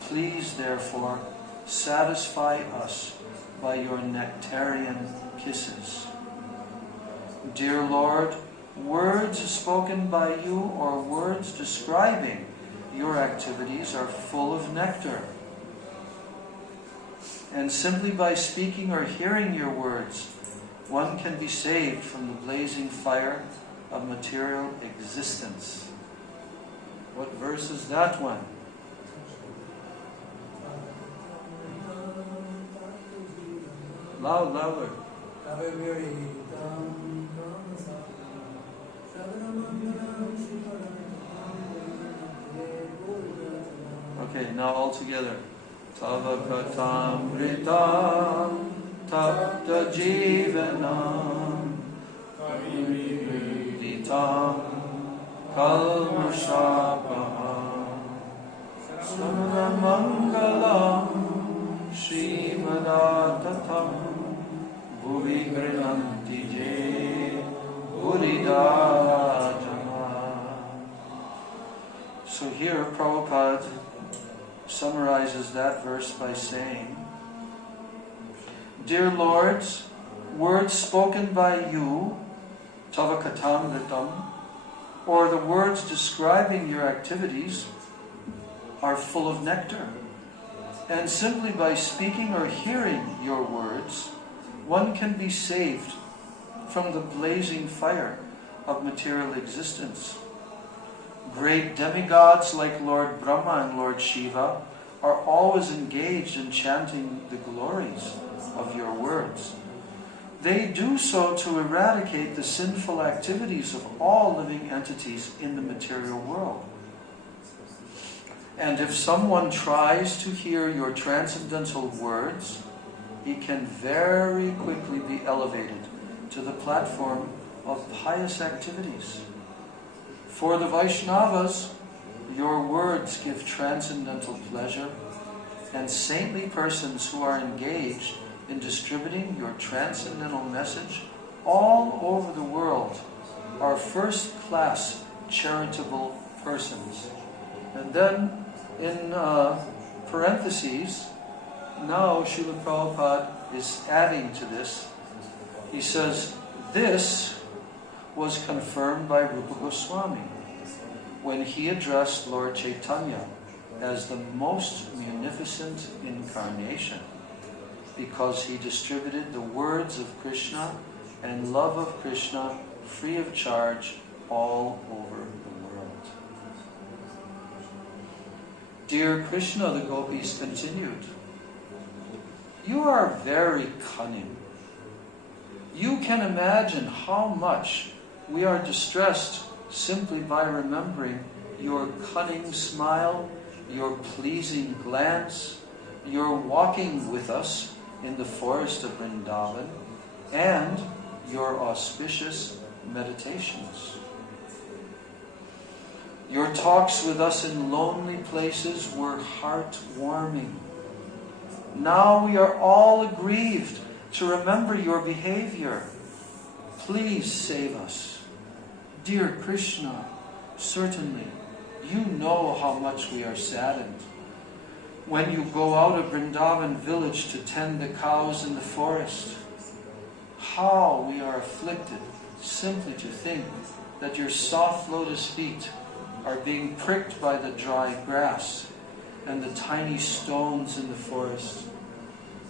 Please, therefore, satisfy us by your nectarian kisses. Dear Lord, words spoken by you or words describing your activities are full of nectar. And simply by speaking or hearing your words, one can be saved from the blazing fire of material existence. What verse is that one? Loud, louder. Okay, now all together. Tava katamritam tapta jivanam vitam kalmashapaham sanamangalam srimadatam bhuvi grinanti je buridajama. So here Prabhupada summarizes that verse by saying, Dear Lords, words spoken by you, tava katamritam, or the words describing your activities, are full of nectar. And simply by speaking or hearing your words, one can be saved from the blazing fire of material existence. Great demigods like Lord Brahma and Lord Shiva are always engaged in chanting the glories of your words. They do so to eradicate the sinful activities of all living entities in the material world. And if someone tries to hear your transcendental words, he can very quickly be elevated to the platform of pious activities. For the Vaishnavas, your words give transcendental pleasure, and saintly persons who are engaged in distributing your transcendental message all over the world are first-class charitable persons. And then in parentheses, now Srila Prabhupada is adding to this. He says, this was confirmed by Rupa Goswami when he addressed Lord Chaitanya as the most munificent incarnation, because he distributed the words of Krishna and love of Krishna free of charge all over the world. Dear Krishna, the gopis continued, you are very cunning. You can imagine how much we are distressed simply by remembering your cunning smile, your pleasing glance, your walking with us in the forest of Vrindavan, and your auspicious meditations. Your talks with us in lonely places were heartwarming. Now we are all aggrieved to remember your behavior. Please save us. Dear Krishna, certainly you know how much we are saddened. When you go out of Vrindavan village to tend the cows in the forest, how we are afflicted simply to think that your soft lotus feet are being pricked by the dry grass and the tiny stones in the forest.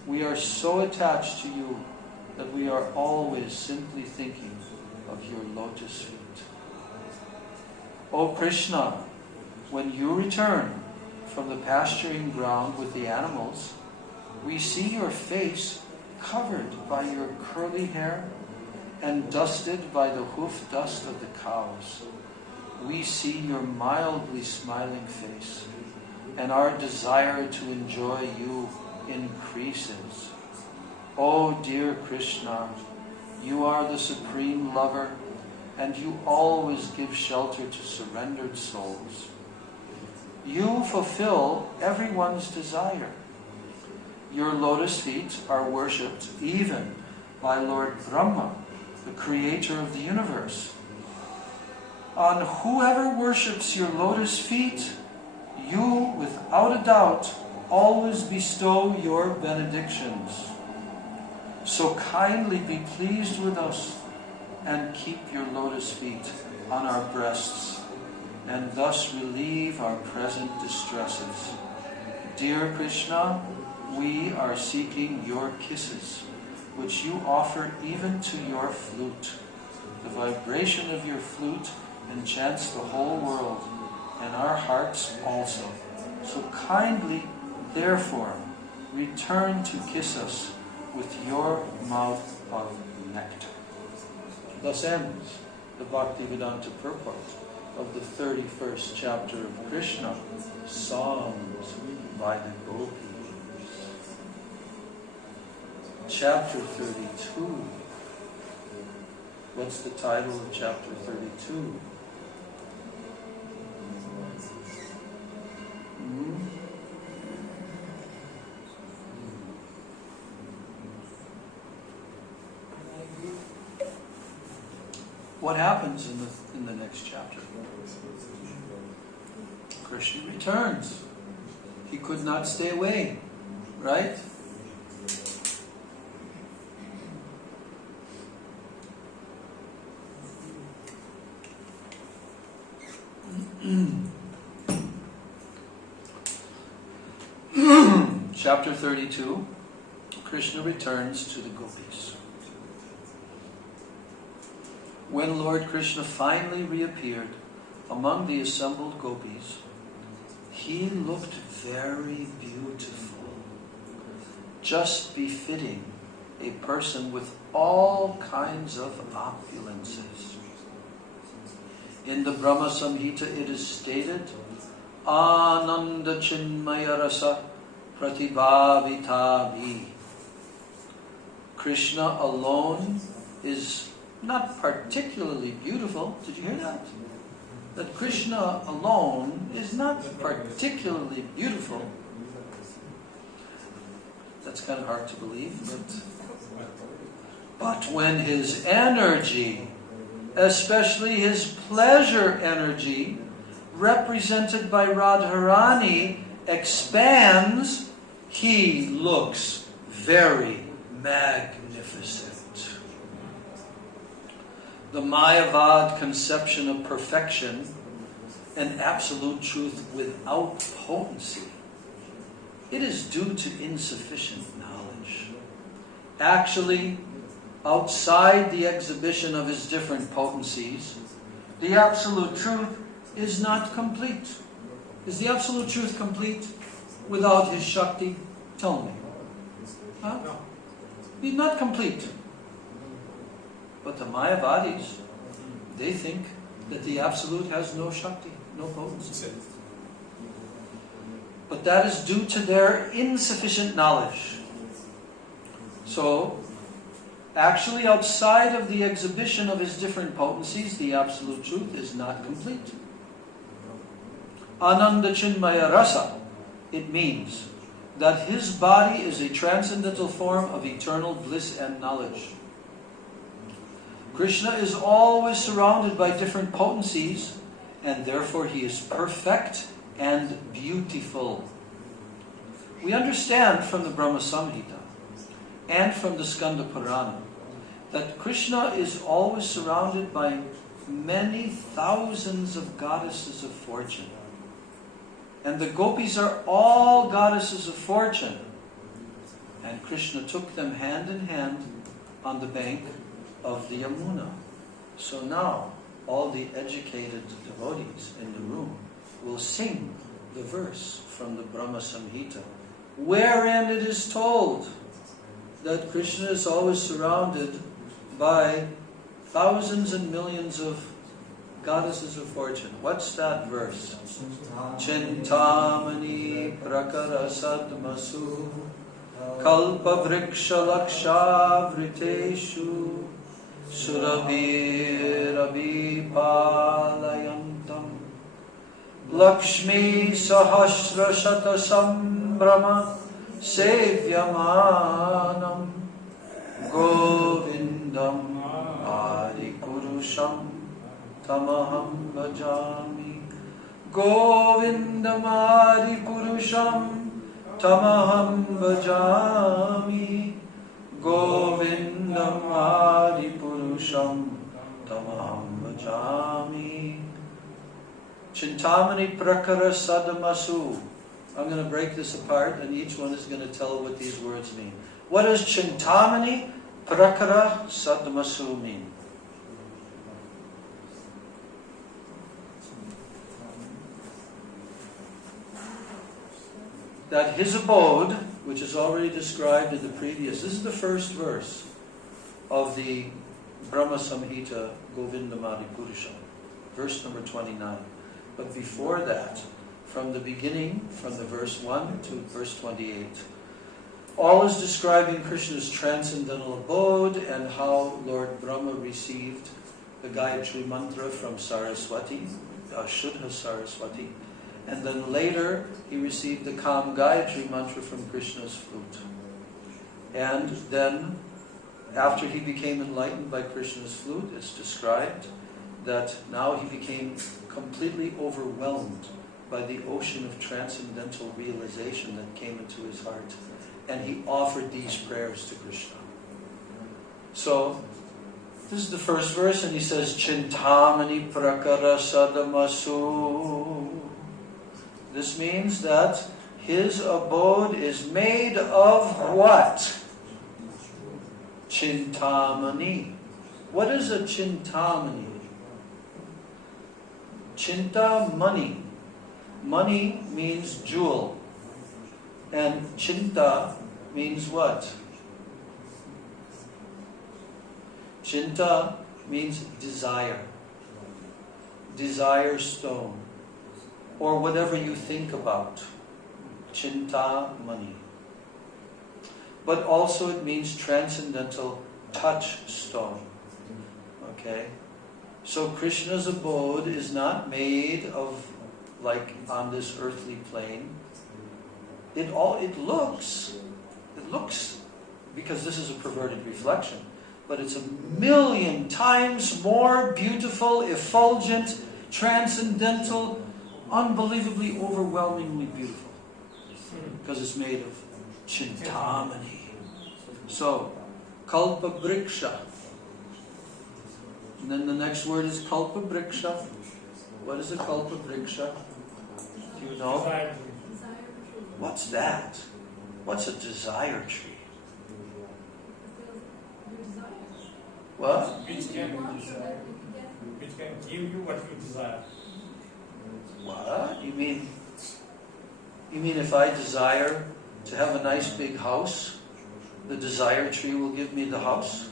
We are so attached to you that we are always simply thinking of your lotus feet. O Krishna, when you return from the pasturing ground with the animals, we see your face covered by your curly hair and dusted by the hoof dust of the cows. We see your mildly smiling face, and our desire to enjoy you increases. Oh dear Krishna, you are the supreme lover, and you always give shelter to surrendered souls. You fulfill everyone's desire. Your lotus feet are worshipped even by Lord Brahma, the creator of the universe. On whoever worships your lotus feet, you, without a doubt, always bestow your benedictions. So kindly be pleased with us and keep your lotus feet on our breasts, and thus relieve our present distresses. Dear Krishna, we are seeking your kisses, which you offer even to your flute. The vibration of your flute enchants the whole world, and our hearts also. So kindly, therefore, return to kiss us with your mouth of nectar. Thus ends the Bhaktivedanta purport of the 31st chapter of Krishna, Songs by the Gopis. Chapter 32. What's the title of chapter 32? What happens in the next chapter? Krishna returns. He could not stay away, right? Chapter 32, Krishna returns to the gopis. When Lord Krishna finally reappeared among the assembled gopis, he looked very beautiful, just befitting a person with all kinds of opulences. In the Brahma Samhita it is stated, Ananda Chinmaya Rasa Pratibhavitavi. Krishna alone is not particularly beautiful. Did you hear that? That Krishna alone is not particularly beautiful. That's kind of hard to believe, but when his energy, especially his pleasure energy, represented by Radharani, expands, he looks very magnificent. The Mayavad conception of perfection and absolute truth without potency, it is due to insufficient knowledge. Actually, outside the exhibition of his different potencies, the absolute truth is not complete. Is the absolute truth complete without his Shakti? Tell me. Huh? No. He's not complete. But the Mayavadis, they think that the absolute has no Shakti, no potency. But that is due to their insufficient knowledge. So, actually outside of the exhibition of his different potencies, the absolute truth is not complete. Ananda Chinmaya Rasa, it means that his body is a transcendental form of eternal bliss and knowledge. Krishna is always surrounded by different potencies, and therefore he is perfect and beautiful. We understand from the Brahma Samhita and from the Skanda Purana that Krishna is always surrounded by many thousands of goddesses of fortune. And the gopis are all goddesses of fortune. And Krishna took them hand in hand on the bank of the Yamuna. So now, all the educated devotees in the room will sing the verse from the Brahma Samhita, wherein it is told that Krishna is always surrounded by thousands and millions of goddesses of fortune. What's that verse? Chintamani prakara sadmasu kalpa vriksha lakshavriteshu surabhirabi palayantam Lakshmi sahasra shata sambrama sevyamanam Govindam Adikurusham Tamaham Bhajami Govindam Adikurusham Tamaham Bhajami Govindam Adipurusham Tamaham Bhajami. Chintamani Prakara Sadamasu. I'm going to break this apart and each one is going to tell what these words mean. What does Chintamani Prakara Sadamasu mean? That his abode, which is already described in the previous, this is the first verse of the Brahma Samhita Govindamadi Purusham, verse number 29. But before that, from the beginning, from the verse 1 to verse 28, all is describing Krishna's transcendental abode and how Lord Brahma received the Gayatri Mantra from Saraswati, Shuddha Saraswati, and then later he received the Kam Gayatri Mantra from Krishna's flute. And then, after he became enlightened by Krishna's flute, it's described that now he became completely overwhelmed by the ocean of transcendental realization that came into his heart. And he offered these prayers to Krishna. So, this is the first verse, and he says, Chintamani prakara sadamasu. This means that his abode is made of what? Chintamani. What is a chintamani? Chinta, money. Money means jewel. And chinta means what? Chinta means desire. Desire stone. Or whatever you think about. Chinta mani. But also it means transcendental touchstone. Okay? So Krishna's abode is not made of, like on this earthly plane. It looks, because this is a perverted reflection, but it's 1,000,000 times more beautiful, effulgent, transcendental, unbelievably, overwhelmingly beautiful. Because it's made of Chintamani. So, Kalpa Briksha. And then the next word is Kalpa Briksha. What is a Kalpa Briksha? Do you know? What's that? What's a desire tree? What? Which can give you what you desire. What? You mean if I desire to have a nice big house, the desire tree will give me the house?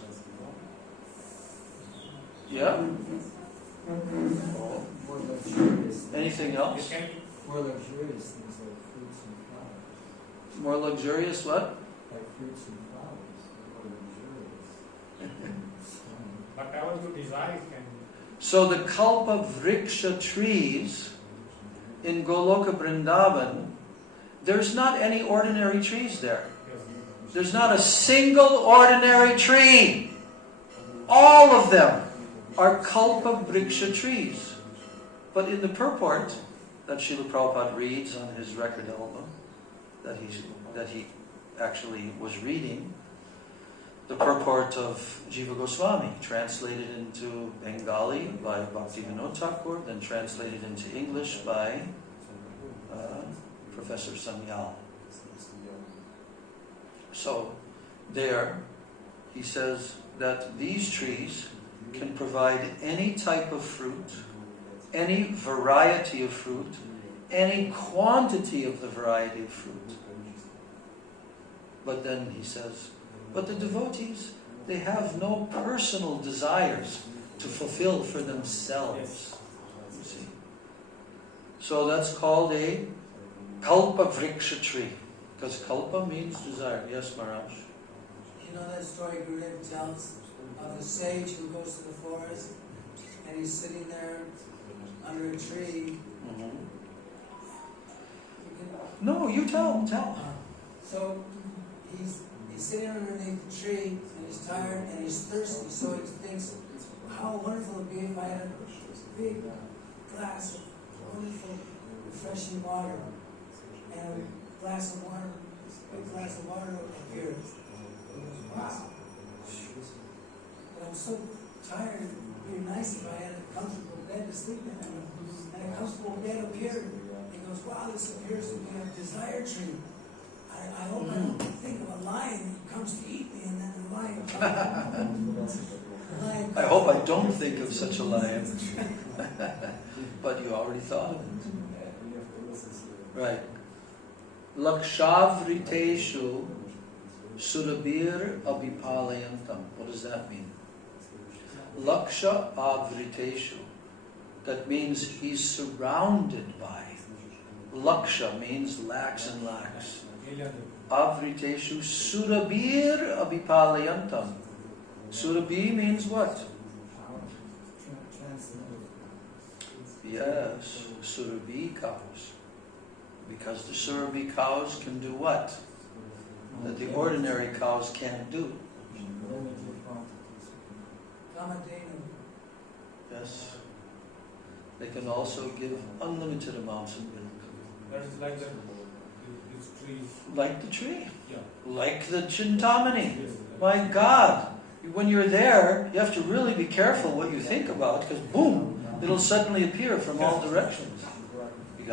Yeah? More luxurious. Anything else? More luxurious things like fruits and flowers. More luxurious what? Like fruits and flowers. More luxurious. Whatever you desire can. So the Kalpa Vriksha trees in Goloka Vrindavan, there's not any ordinary trees there. There's not a single ordinary tree. All of them are Kalpa Vriksha trees. But in the purport that Srila Prabhupada reads on his record album, that he actually was reading, the purport of Jiva Goswami, translated into Bengali by Bhaktivinoda Thakur, then translated into English by Professor Sanyal. So, there, he says that these trees can provide any type of fruit, any variety of fruit, any quantity of the variety of fruit. But then he says, but the devotees, they have no personal desires to fulfill for themselves. You see? So that's called a Kalpa Vriksha tree. Because Kalpa means desire. Yes, Maharaj? You know that story Gurudev tells of the sage who goes to the forest and he's sitting there under a tree. Mm-hmm. No, you tell. So he's sitting underneath the tree and he's tired and he's thirsty. So he thinks, how wonderful it would be if I had a big glass of wonderful, refreshing water. And a glass of water, a big glass of water appears. Wow. But I'm so tired. It would be nice if I had a comfortable bed to sleep in. And a comfortable bed appeared. He goes, wow, this appears to be a desire tree. I hope I don't think of a lion who comes to eat me and then the lion comes. I hope I don't think of such a lion. But you already thought of it. Right. Lakshavriteshu surabir abhipalayantam. What does that mean? Laksha avriteshu. That means he's surrounded by. Laksha means lakhs and lakhs. Avriteshu surabir abhipalayantam. Surabhi means what? Yes, surabhi cows. Because the surabhi cows can do what? That the ordinary cows can't do. Yes. They can also give unlimited amounts of milk. That is like this tree. Like the tree. Yeah. Like the Chintamani. My God. When you're there, you have to really be careful what you think about, because boom, it'll suddenly appear from all directions. You've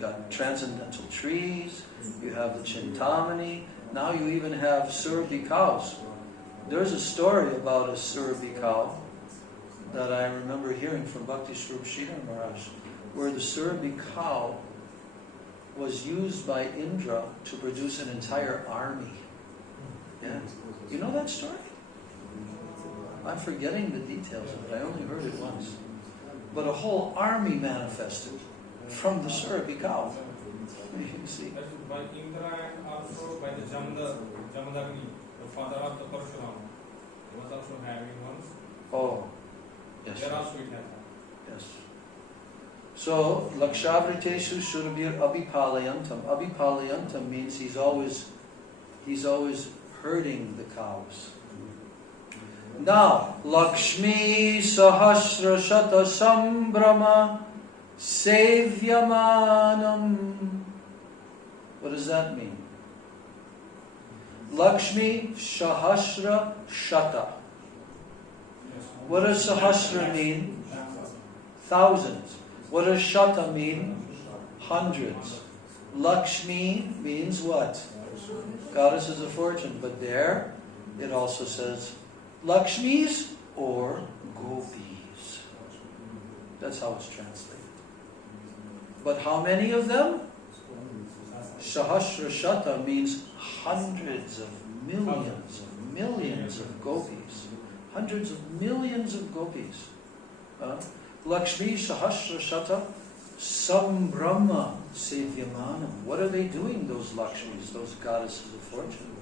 got transcendental trees, you have the Chintamani, now you even have surabhi cows. There's a story about a surabhi cow that I remember hearing from Bhakti Swarup Sridhar Maharaj, where the surabhi cow was used by Indra to produce an entire army. Yeah. You know that story? I'm forgetting the details of it. I only heard it once. But a whole army manifested from the Surabhi cow. You can see. By Indra and also by the Jamadagni, the father of the Parshuram, he was also having ones. Oh, yes. There also it happened. Yes. So, Lakshavriteshu Surabhir Abhipalayantam. Abhipalayantam means he's always herding the cows. Now, Lakshmi Sahasra Shata Sambrama Sevyamanam. What does that mean? Lakshmi Sahasra Shata. What does Sahasra mean? Thousands. What does Shata mean? Hundreds. Lakshmi means what? Goddesses of fortune. But there, it also says Lakshmis or Gopis. That's how it's translated. But how many of them? Sahasra Shata means hundreds of millions of gopis. Hundreds of millions of gopis. Lakshmi Sahasra Shata Sambrahma Sevyamanam. What are they doing, those Lakshmis, those goddesses of fortune?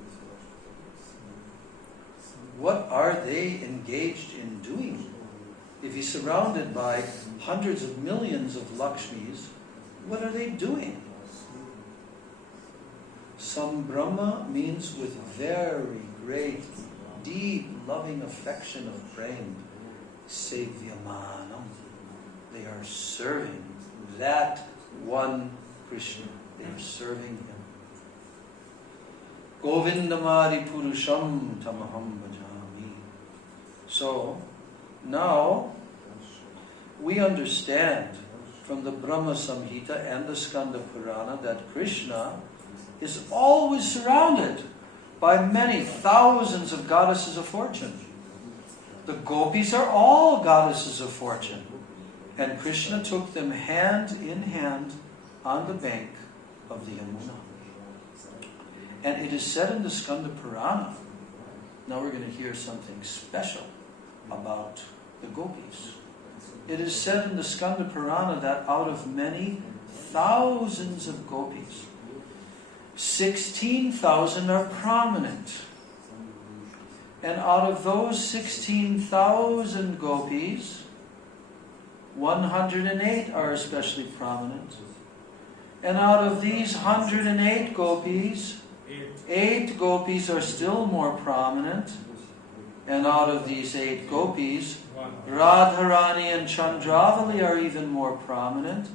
What are they engaged in doing? If he's surrounded by hundreds of millions of Lakshmis, what are they doing? Sambrahma means with very great, deep, loving affection of praying. Sevyamanam. They are serving that one Krishna. They are serving him. Govindamari Purusham Tamaham Bhajami. So, now, we understand from the Brahma Samhita and the Skanda Purana that Krishna is always surrounded by many thousands of goddesses of fortune. The gopis are all goddesses of fortune. And Krishna took them hand in hand on the bank of the Yamuna. And it is said in the Skanda Purana, now we're going to hear something special about the gopis. It is said in the Skanda Purana that out of many thousands of gopis, 16,000 are prominent. And out of those 16,000 gopis, 108 are especially prominent. And out of these 108 gopis, 8 gopis are still more prominent. And out of these 8 gopis, Radharani and Chandravali are even more prominent.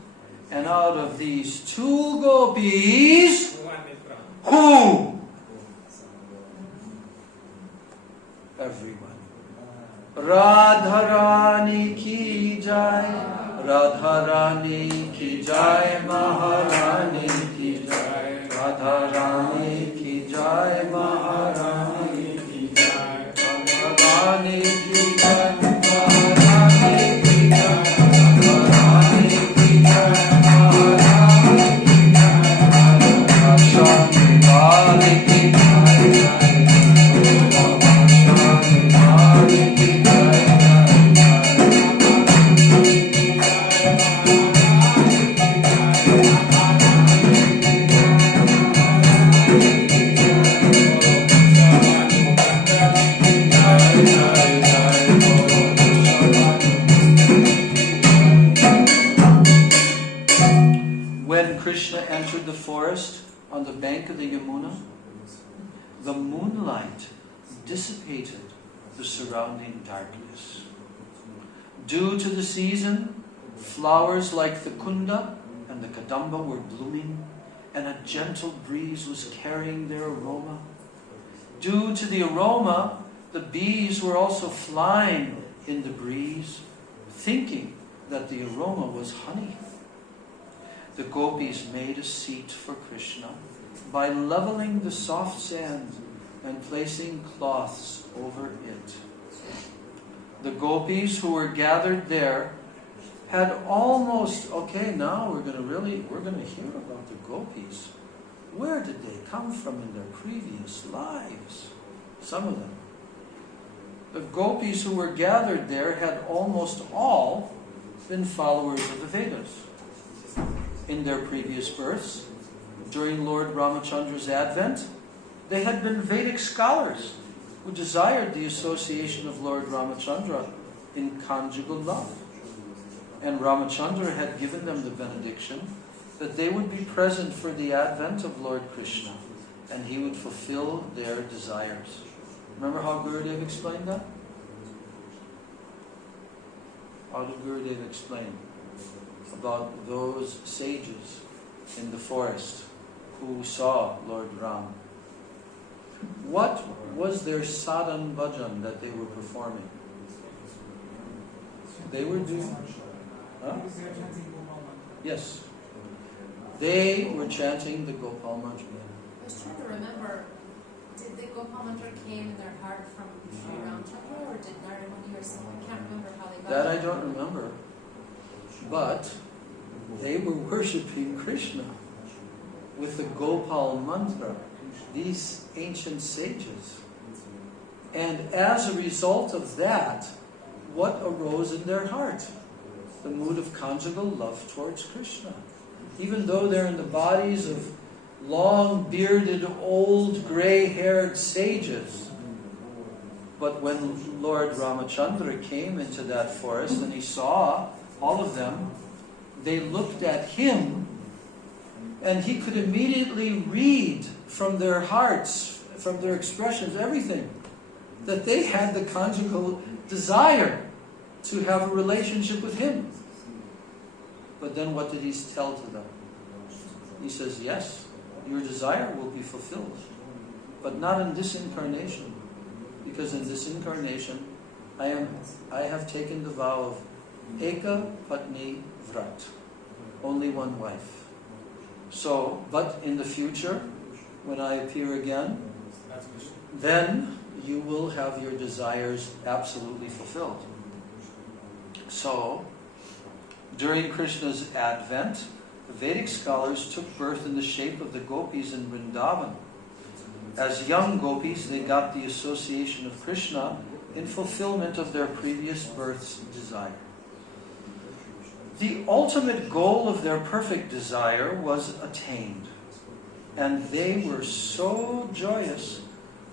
And out of these 2 gopis, who? Everyone. Radharani ki jai, Radharani ki jai, Maharani ki jai, Radharani ki jai, Maharani ki jai, Radharani ki jai, Maharani ki jai, Radharani ki jai, Maharani ki jai, Radharani ki jai. Krishna entered the forest on the bank of the Yamuna, the moonlight dissipated the surrounding darkness. Due to the season, flowers like the kunda and the kadamba were blooming, and a gentle breeze was carrying their aroma. Due to the aroma, the bees were also flying in the breeze, thinking that the aroma was honey. The gopis made a seat for Krishna by leveling the soft sand and placing cloths over it. The gopis who were gathered there had almost, now we're going to hear about the gopis. Where did they come from in their previous lives? Some of them. the gopis who were gathered there had almost all been followers of the Vedas. In their previous births, during Lord Ramachandra's advent, they had been Vedic scholars who desired the association of Lord Ramachandra in conjugal love. And Ramachandra had given them the benediction that they would be present for the advent of Lord Krishna, and he would fulfill their desires. Remember how Gurudev explained that? How did Gurudev explain about those sages in the forest who saw Lord Ram? What was their sadhan bhajan that they were performing? They were doing... Huh? Yes. They were chanting the Gopal mantra. I was trying to remember, did the Gopal mantra came in their heart from Sri Ramchandra, or did Narayamuni or someone? I can't remember how they got That it. I don't remember. But they were worshipping Krishna with the Gopal mantra, these ancient sages. And as a result of that, what arose in their heart? The mood of conjugal love towards Krishna. Even though they're in the bodies of long-bearded, old, gray-haired sages. But when Lord Ramachandra came into that forest and he saw all of them, they looked at him and he could immediately read from their hearts, from their expressions, everything, that they had the conjugal desire to have a relationship with him. But then what did he tell to them? He says, yes, your desire will be fulfilled, but not in this incarnation. Because in this incarnation, I have taken the vow of Eka Patni Vrat, only one wife. So, but in the future, when I appear again, then you will have your desires absolutely fulfilled. So, during Krishna's advent, the Vedic scholars took birth in the shape of the gopis in Vrindavan. As young gopis, they got the association of Krishna in fulfillment of their previous birth's desire. The ultimate goal of their perfect desire was attained, and they were so joyous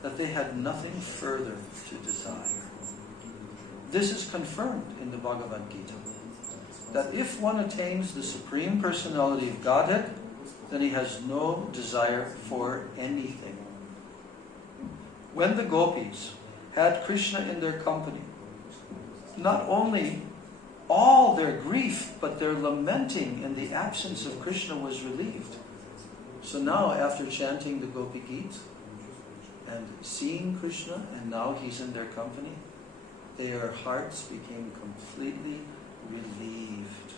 that they had nothing further to desire. This is confirmed in the Bhagavad Gita, that if one attains the Supreme Personality of Godhead, then he has no desire for anything. When the gopis had Krishna in their company, not only all their grief, but their lamenting in the absence of Krishna was relieved. So now, after chanting the Gopi Gita and seeing Krishna, and now he's in their company, their hearts became completely relieved.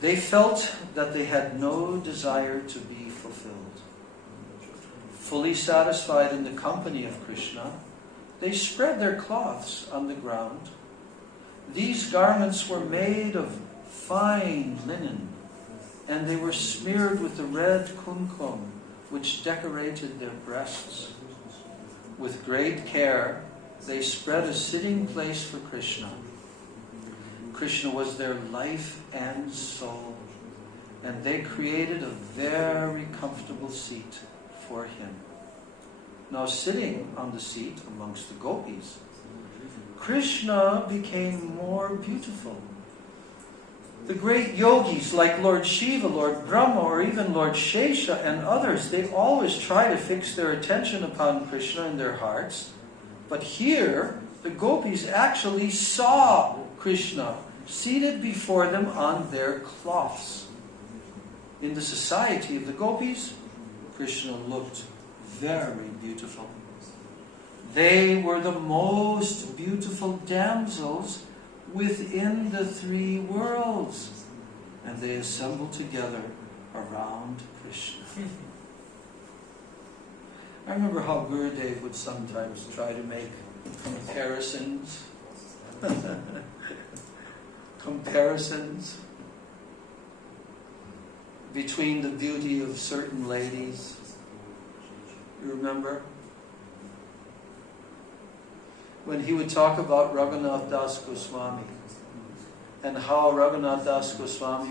They felt that they had no desire to be fulfilled. Fully satisfied in the company of Krishna, they spread their cloths on the ground. These garments were made of fine linen, and they were smeared with the red kumkum, which decorated their breasts. With great care, they spread a sitting place for Krishna. Krishna was their life and soul, and they created a very comfortable seat for him. Now, sitting on the seat amongst the gopis, Krishna became more beautiful. The great yogis like Lord Shiva, Lord Brahma, or even Lord Shesha and others, they always try to fix their attention upon Krishna in their hearts. But here, the gopis actually saw Krishna seated before them on their cloths. In the society of the gopis, Krishna looked very beautiful. They were the most beautiful damsels within the three worlds, and they assembled together around Krishna. I remember how Gurudev would sometimes try to make comparisons. Comparisons between the beauty of certain ladies. You remember? when he would talk about Raghunath Das Goswami and how Raghunath Das Goswami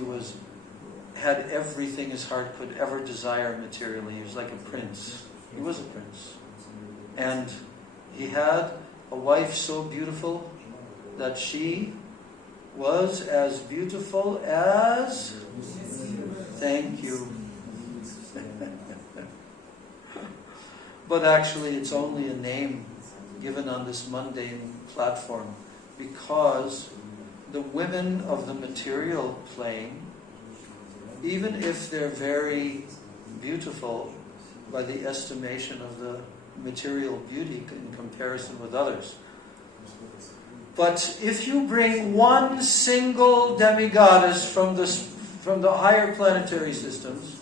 had everything his heart could ever desire materially. He was like a prince. He was a prince. And he had a wife so beautiful that she was as beautiful as... Thank you. But actually it's only a name given on this mundane platform, because the women of the material plane, even if they're very beautiful by the estimation of the material beauty in comparison with others, but if you bring one single demigoddess from the higher planetary systems,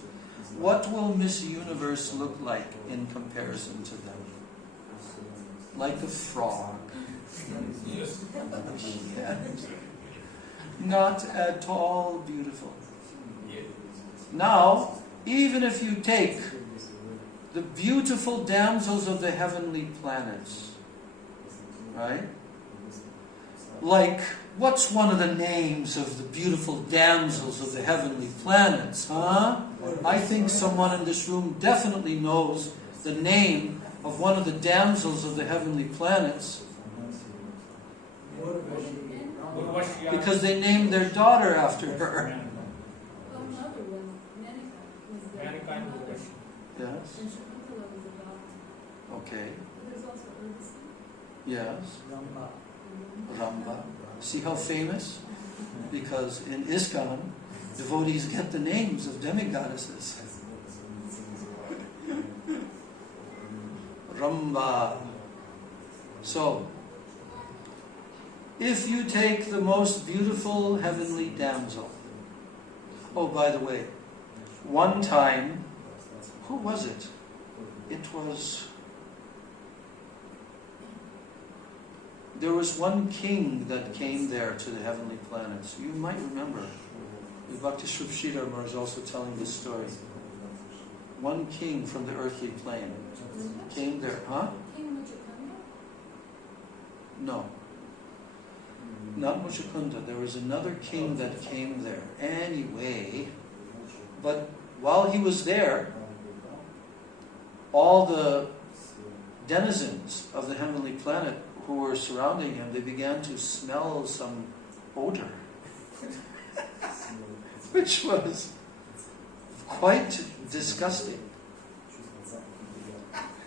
what will Miss Universe look like in comparison to them? Like a frog. Yes. Not at all beautiful. Now, even if you take the beautiful damsels of the heavenly planets, right? Like, what's one of the names of the beautiful damsels of the heavenly planets, huh? I think someone in this room definitely knows the name of one of the damsels of the heavenly planets, because they named their daughter after her. Yes. Okay. Yes. Ramba. See how famous? Because in ISKCON, devotees get the names of demigoddesses. Ramba. So, if you take the most beautiful heavenly damsel, oh, by the way, one time, who was it? There was one king that came there to the heavenly planets. You might remember. Bhakti Srila Maharaj is also telling this story. One king from the earthly plane came there. Huh? No. Not Muchukunda. There was another king that came there. Anyway, but while he was there, all the denizens of the heavenly planet who were surrounding him, they began to smell some odor, which was quite disgusting.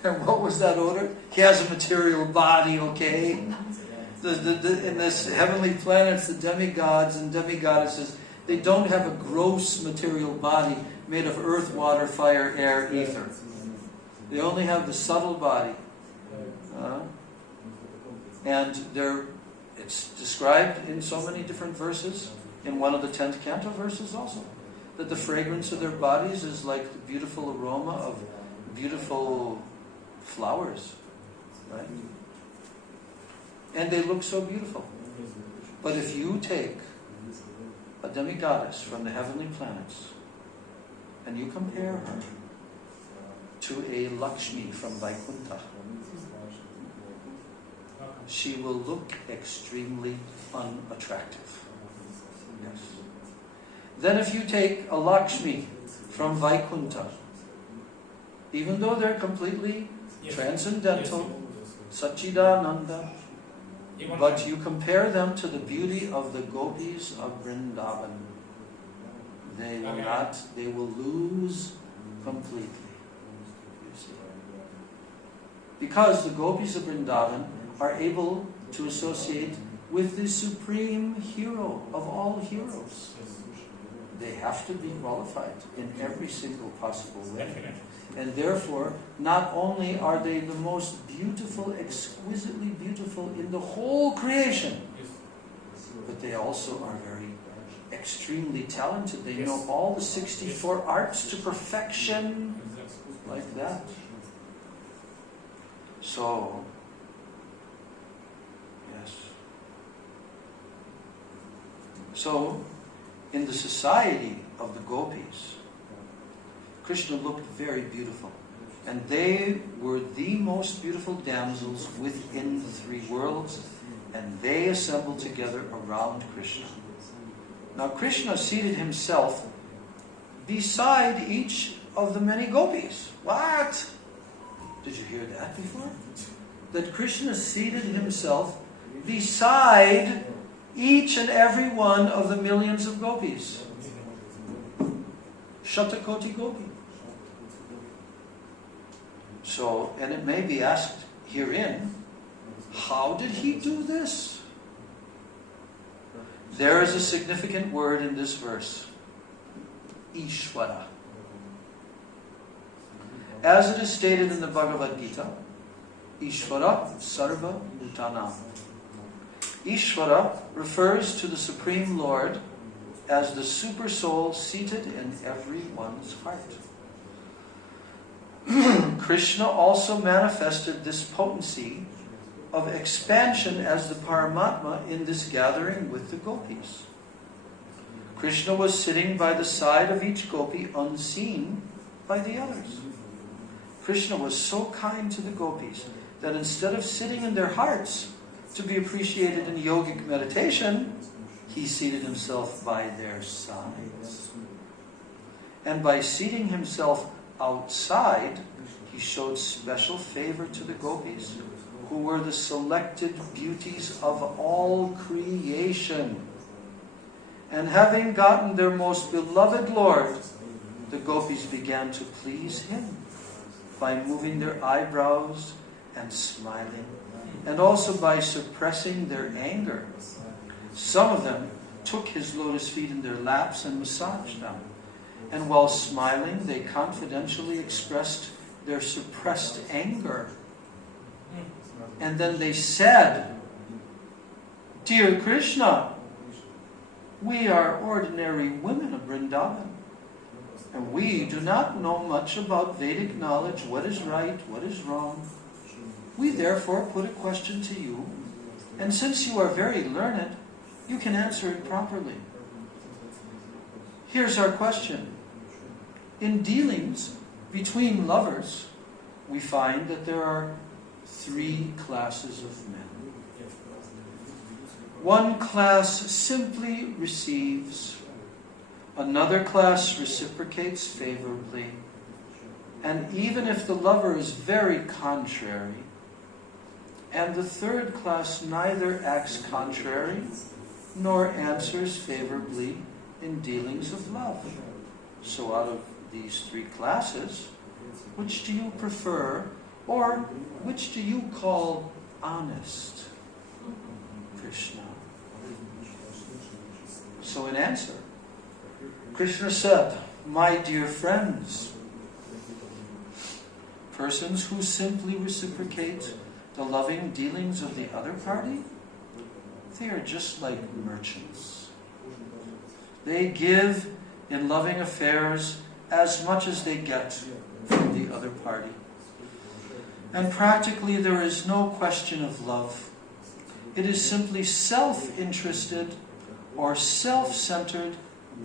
And what was that odor? He has a material body, okay? In this heavenly planets, the demigods and demigoddesses, they don't have a gross material body made of earth, water, fire, air, ether. They only have the subtle body. And it's described in so many different verses, in one of the 10th canto verses also, that the fragrance of their bodies is like the beautiful aroma of beautiful flowers, right? And they look so beautiful. But if you take a demigoddess from the heavenly planets and you compare her to a Lakshmi from Vaikuntha, she will look extremely unattractive. Yes. Then if you take a Lakshmi from Vaikuntha, even though they're completely transcendental, Satchidananda, but you compare them to the beauty of the gopis of Vrindavan, they will lose completely. You see. Because the gopis of Vrindavan are able to associate with the supreme hero of all heroes. They have to be qualified in every single possible way. And therefore, not only are they the most beautiful, exquisitely beautiful in the whole creation, but they also are very extremely talented. They know all the 64 arts to perfection, like that. So, yes. So, in the society of the gopis, Krishna looked very beautiful. And they were the most beautiful damsels within the three worlds, and they assembled together around Krishna. Now Krishna seated himself beside each of the many gopis. What? Did you hear that before? That Krishna seated himself beside each and every one of the millions of gopis. Shatakoti gopi. So, and it may be asked herein, how did he do this? There is a significant word in this verse. Ishvara. As it is stated in the Bhagavad Gita, Ishvara Sarva Bhutanam. Ishvara refers to the Supreme Lord as the super soul seated in everyone's heart. Krishna also manifested this potency of expansion as the Paramatma in this gathering with the gopis. Krishna was sitting by the side of each gopi unseen by the others. Krishna was so kind to the gopis that instead of sitting in their hearts to be appreciated in yogic meditation, he seated himself by their sides. And by seating himself outside, he showed special favor to the gopis, who were the selected beauties of all creation. And having gotten their most beloved Lord, the gopis began to please him by moving their eyebrows and smiling, and also by suppressing their anger. Some of them took his lotus feet in their laps and massaged them. And while smiling, they confidentially expressed their suppressed anger. And then they said, "Dear Krishna, we are ordinary women of Vrindavan, and we do not know much about Vedic knowledge, what is right, what is wrong. We therefore put a question to you, and since you are very learned, you can answer it properly. Here's our question. In dealings between lovers, we find that there are three classes of men. One class simply receives, another class reciprocates favorably, and even if the lover is very contrary, and the third class neither acts contrary nor answers favorably in dealings of love. So out of these three classes, which do you prefer, or which do you call honest, Krishna?" So in answer, Krishna said, "My dear friends, persons who simply reciprocate the loving dealings of the other party, they are just like merchants. They give in loving affairs as much as they get from the other party. And practically there is no question of love. It is simply self-interested or self-centered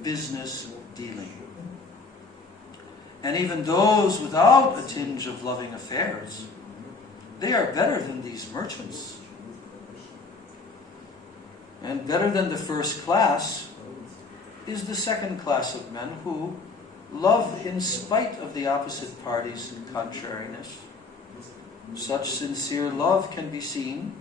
business dealing. And even those without a tinge of loving affairs, they are better than these merchants. And better than the first class is the second class of men who love in spite of the opposite party's contrariness. Such sincere love can be seen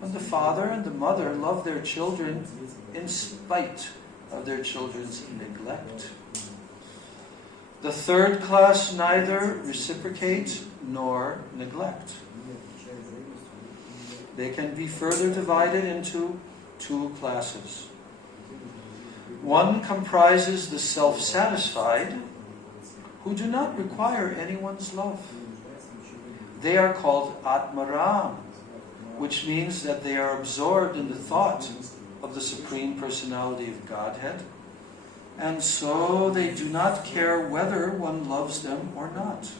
when the father and the mother love their children in spite of their children's neglect. The third class neither reciprocate nor neglect. They can be further divided into two classes. One comprises the self-satisfied, who do not require anyone's love. They are called Atmaram, which means that they are absorbed in the thought of the Supreme Personality of Godhead, and so they do not care whether one loves them or not.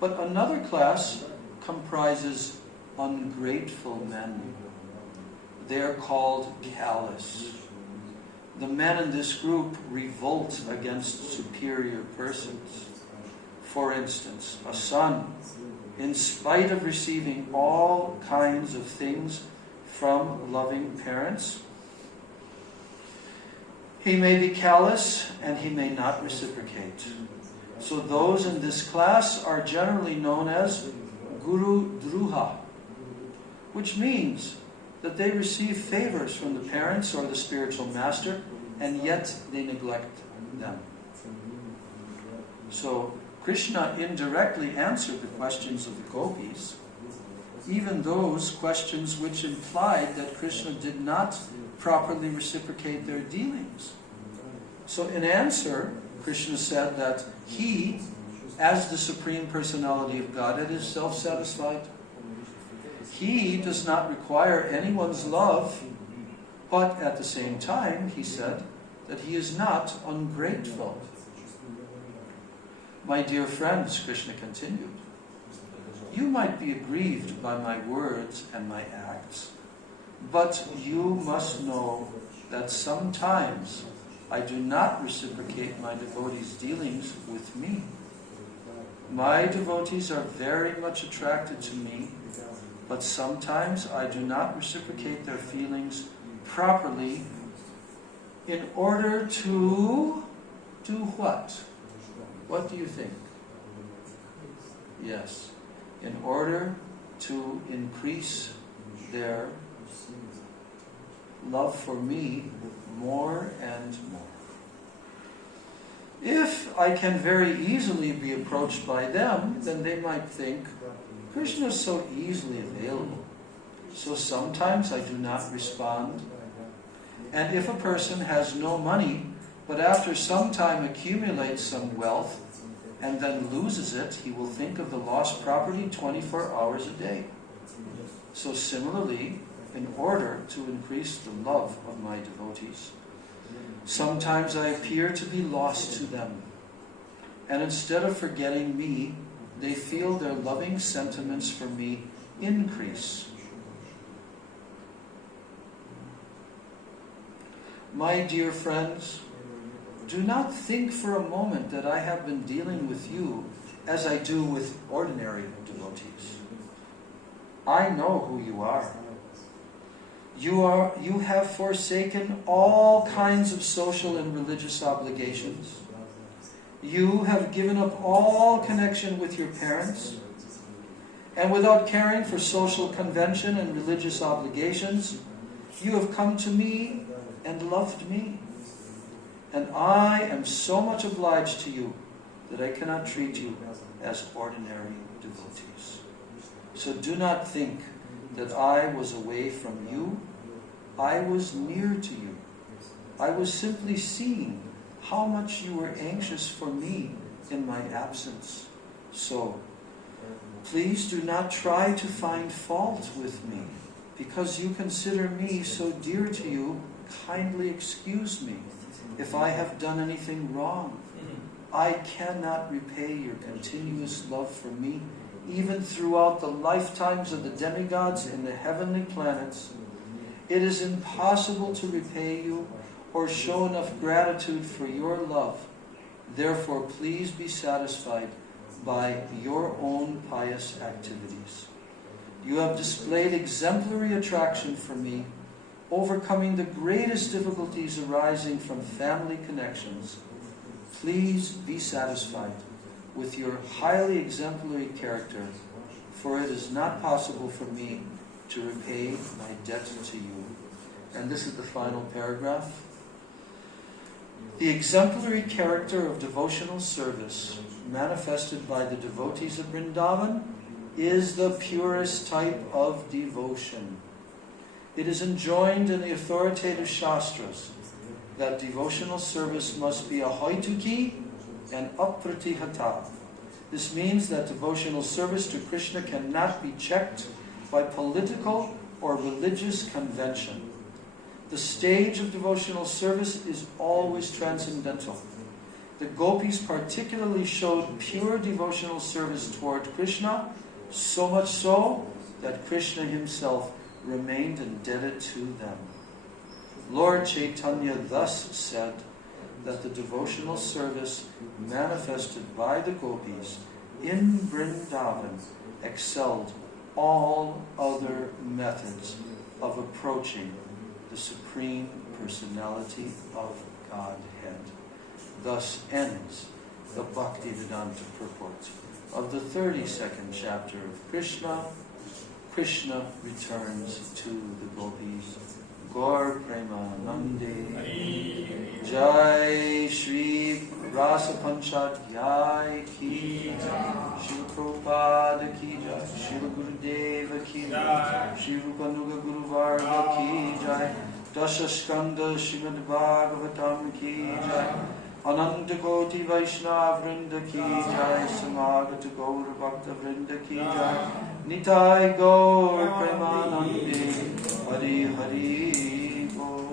But another class comprises ungrateful men. They are called callous. The men in this group revolt against superior persons, For instance, a son, in spite of receiving all kinds of things from loving parents, he may be callous and he may not reciprocate. So those in this class are generally known as Guru Druha, which means that they receive favors from the parents or the spiritual master, and yet they neglect them. So Krishna indirectly answered the questions of the gopis, even those questions which implied that Krishna did not properly reciprocate their dealings. So in answer, Krishna said that he, as the Supreme Personality of Godhead, is self-satisfied. He does not require anyone's love, but at the same time, he said that he is not ungrateful. My dear friends, Krishna continued, you might be aggrieved by my words and my acts, but you must know that sometimes I do not reciprocate my devotees' dealings with me. My devotees are very much attracted to me, but sometimes I do not reciprocate their feelings properly in order to do what? What do you think? Yes, in order to increase their love for me more and more. If I can very easily be approached by them, then they might think, Krishna is so easily available, so sometimes I do not respond. And if a person has no money, but after some time accumulates some wealth, and then loses it, he will think of the lost property 24 hours a day. So similarly, in order to increase the love of my devotees, sometimes I appear to be lost to them. And instead of forgetting me, they feel their loving sentiments for me increase. My dear friends, do not think for a moment that I have been dealing with you as I do with ordinary devotees. I know who you are. You have forsaken all kinds of social and religious obligations. You have given up all connection with your parents, and without caring for social convention and religious obligations, you have come to me and loved me. And I am so much obliged to you that I cannot treat you as ordinary devotees. So do not think that I was away from you. I was near to you. I was simply seeing how much you were anxious for me in my absence. So, please do not try to find fault with me. Because you consider me so dear to you, kindly excuse me if I have done anything wrong. I cannot repay your continuous love for me, even throughout the lifetimes of the demigods in the heavenly planets. It is impossible to repay you or show enough gratitude for your love. Therefore, please be satisfied by your own pious activities. You have displayed exemplary attraction for me, overcoming the greatest difficulties arising from family connections. Please be satisfied with your highly exemplary character, for it is not possible for me to repay my debt to you. And this is the final paragraph. The exemplary character of devotional service manifested by the devotees of Vrindavan is the purest type of devotion. It is enjoined in the authoritative Shastras that devotional service must be ahoituki and apratihata. This means that devotional service to Krishna cannot be checked by political or religious convention. The stage of devotional service is always transcendental. The gopis particularly showed pure devotional service toward Krishna, so much so that Krishna himself remained indebted to them. Lord Chaitanya thus said, that the devotional service manifested by the gopis in Vrindavan excelled all other methods of approaching the Supreme Personality of Godhead. Thus ends the Bhaktivedanta purport of the 32nd chapter of Krishna. Krishna returns to the gopis. Gaur Premanande. Jai Shri Rasa Panchadhyay Ki Jai. Shri Prabhupada Ki Jai. Shri Gurudeva Ki Jai. Shri Rupanuga Guru Varga Ki Jai. Dasha Skanda Srimad Bhagavatam Ki Jai. Ananta Koti Vaishnava Vrinda Ki Jai. Samagata Gaura Bhakta Vrinda Ki Jai. Nitai Gaur Premanande. Hari Hari Gaur.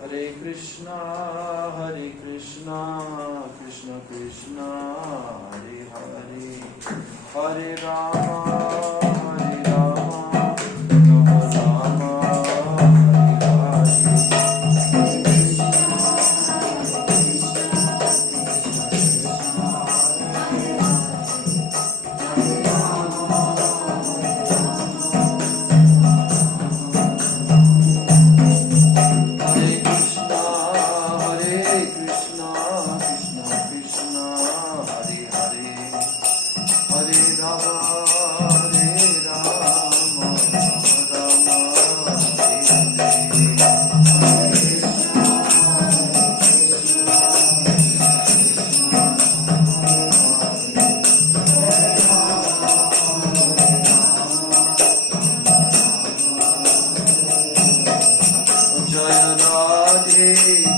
Hare Krishna, Krishna Krishna, Hare Hare, Hare Rama, Rama Rama, Hare Hare.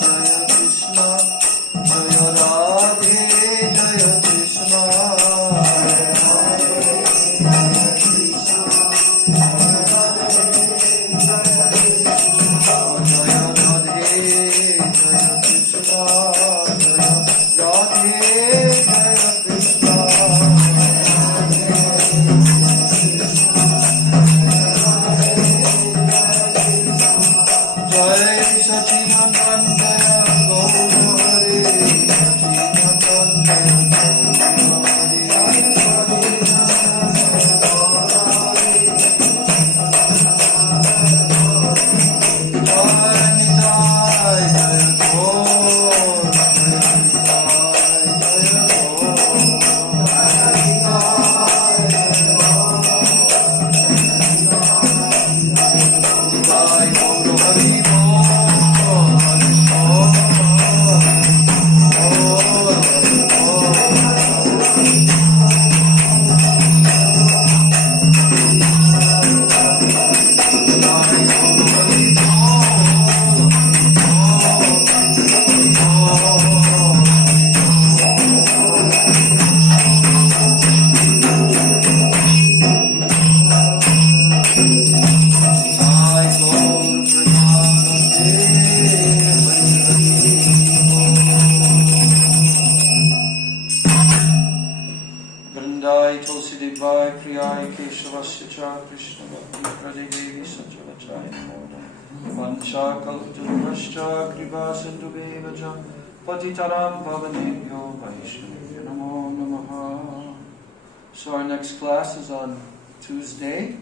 So our next class is on Tuesday,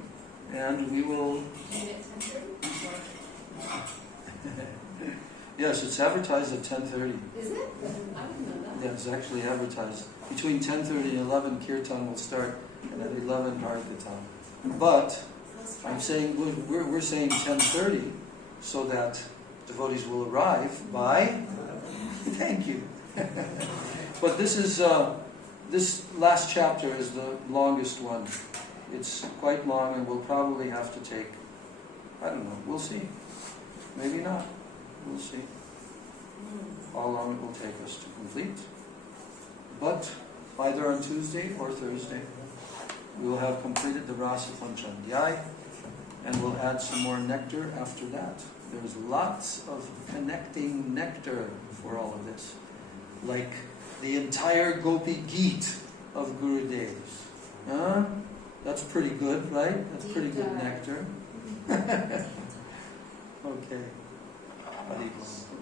and we will... Yes, it's advertised at 10:30. Is it? I didn't know that. Yeah, it's actually advertised. Between 10:30 and 11, Kirtan will start, and at 11, Harikatan. But I'm saying we're saying 10:30, so that devotees will arrive by... Thank you. But this is... This last chapter is the longest one. It's quite long, and we'll probably have to take, I don't know, we'll see. Maybe not. We'll see how long it will take us to complete. But either on Tuesday or Thursday, we will have completed the Rasa Panchandhyay, and we'll add some more nectar after that. There's lots of connecting nectar for all of this. Like the entire Gopi Geet of Gurudev's. That's pretty good, right? That's pretty good nectar. Okay. Hare Krishna.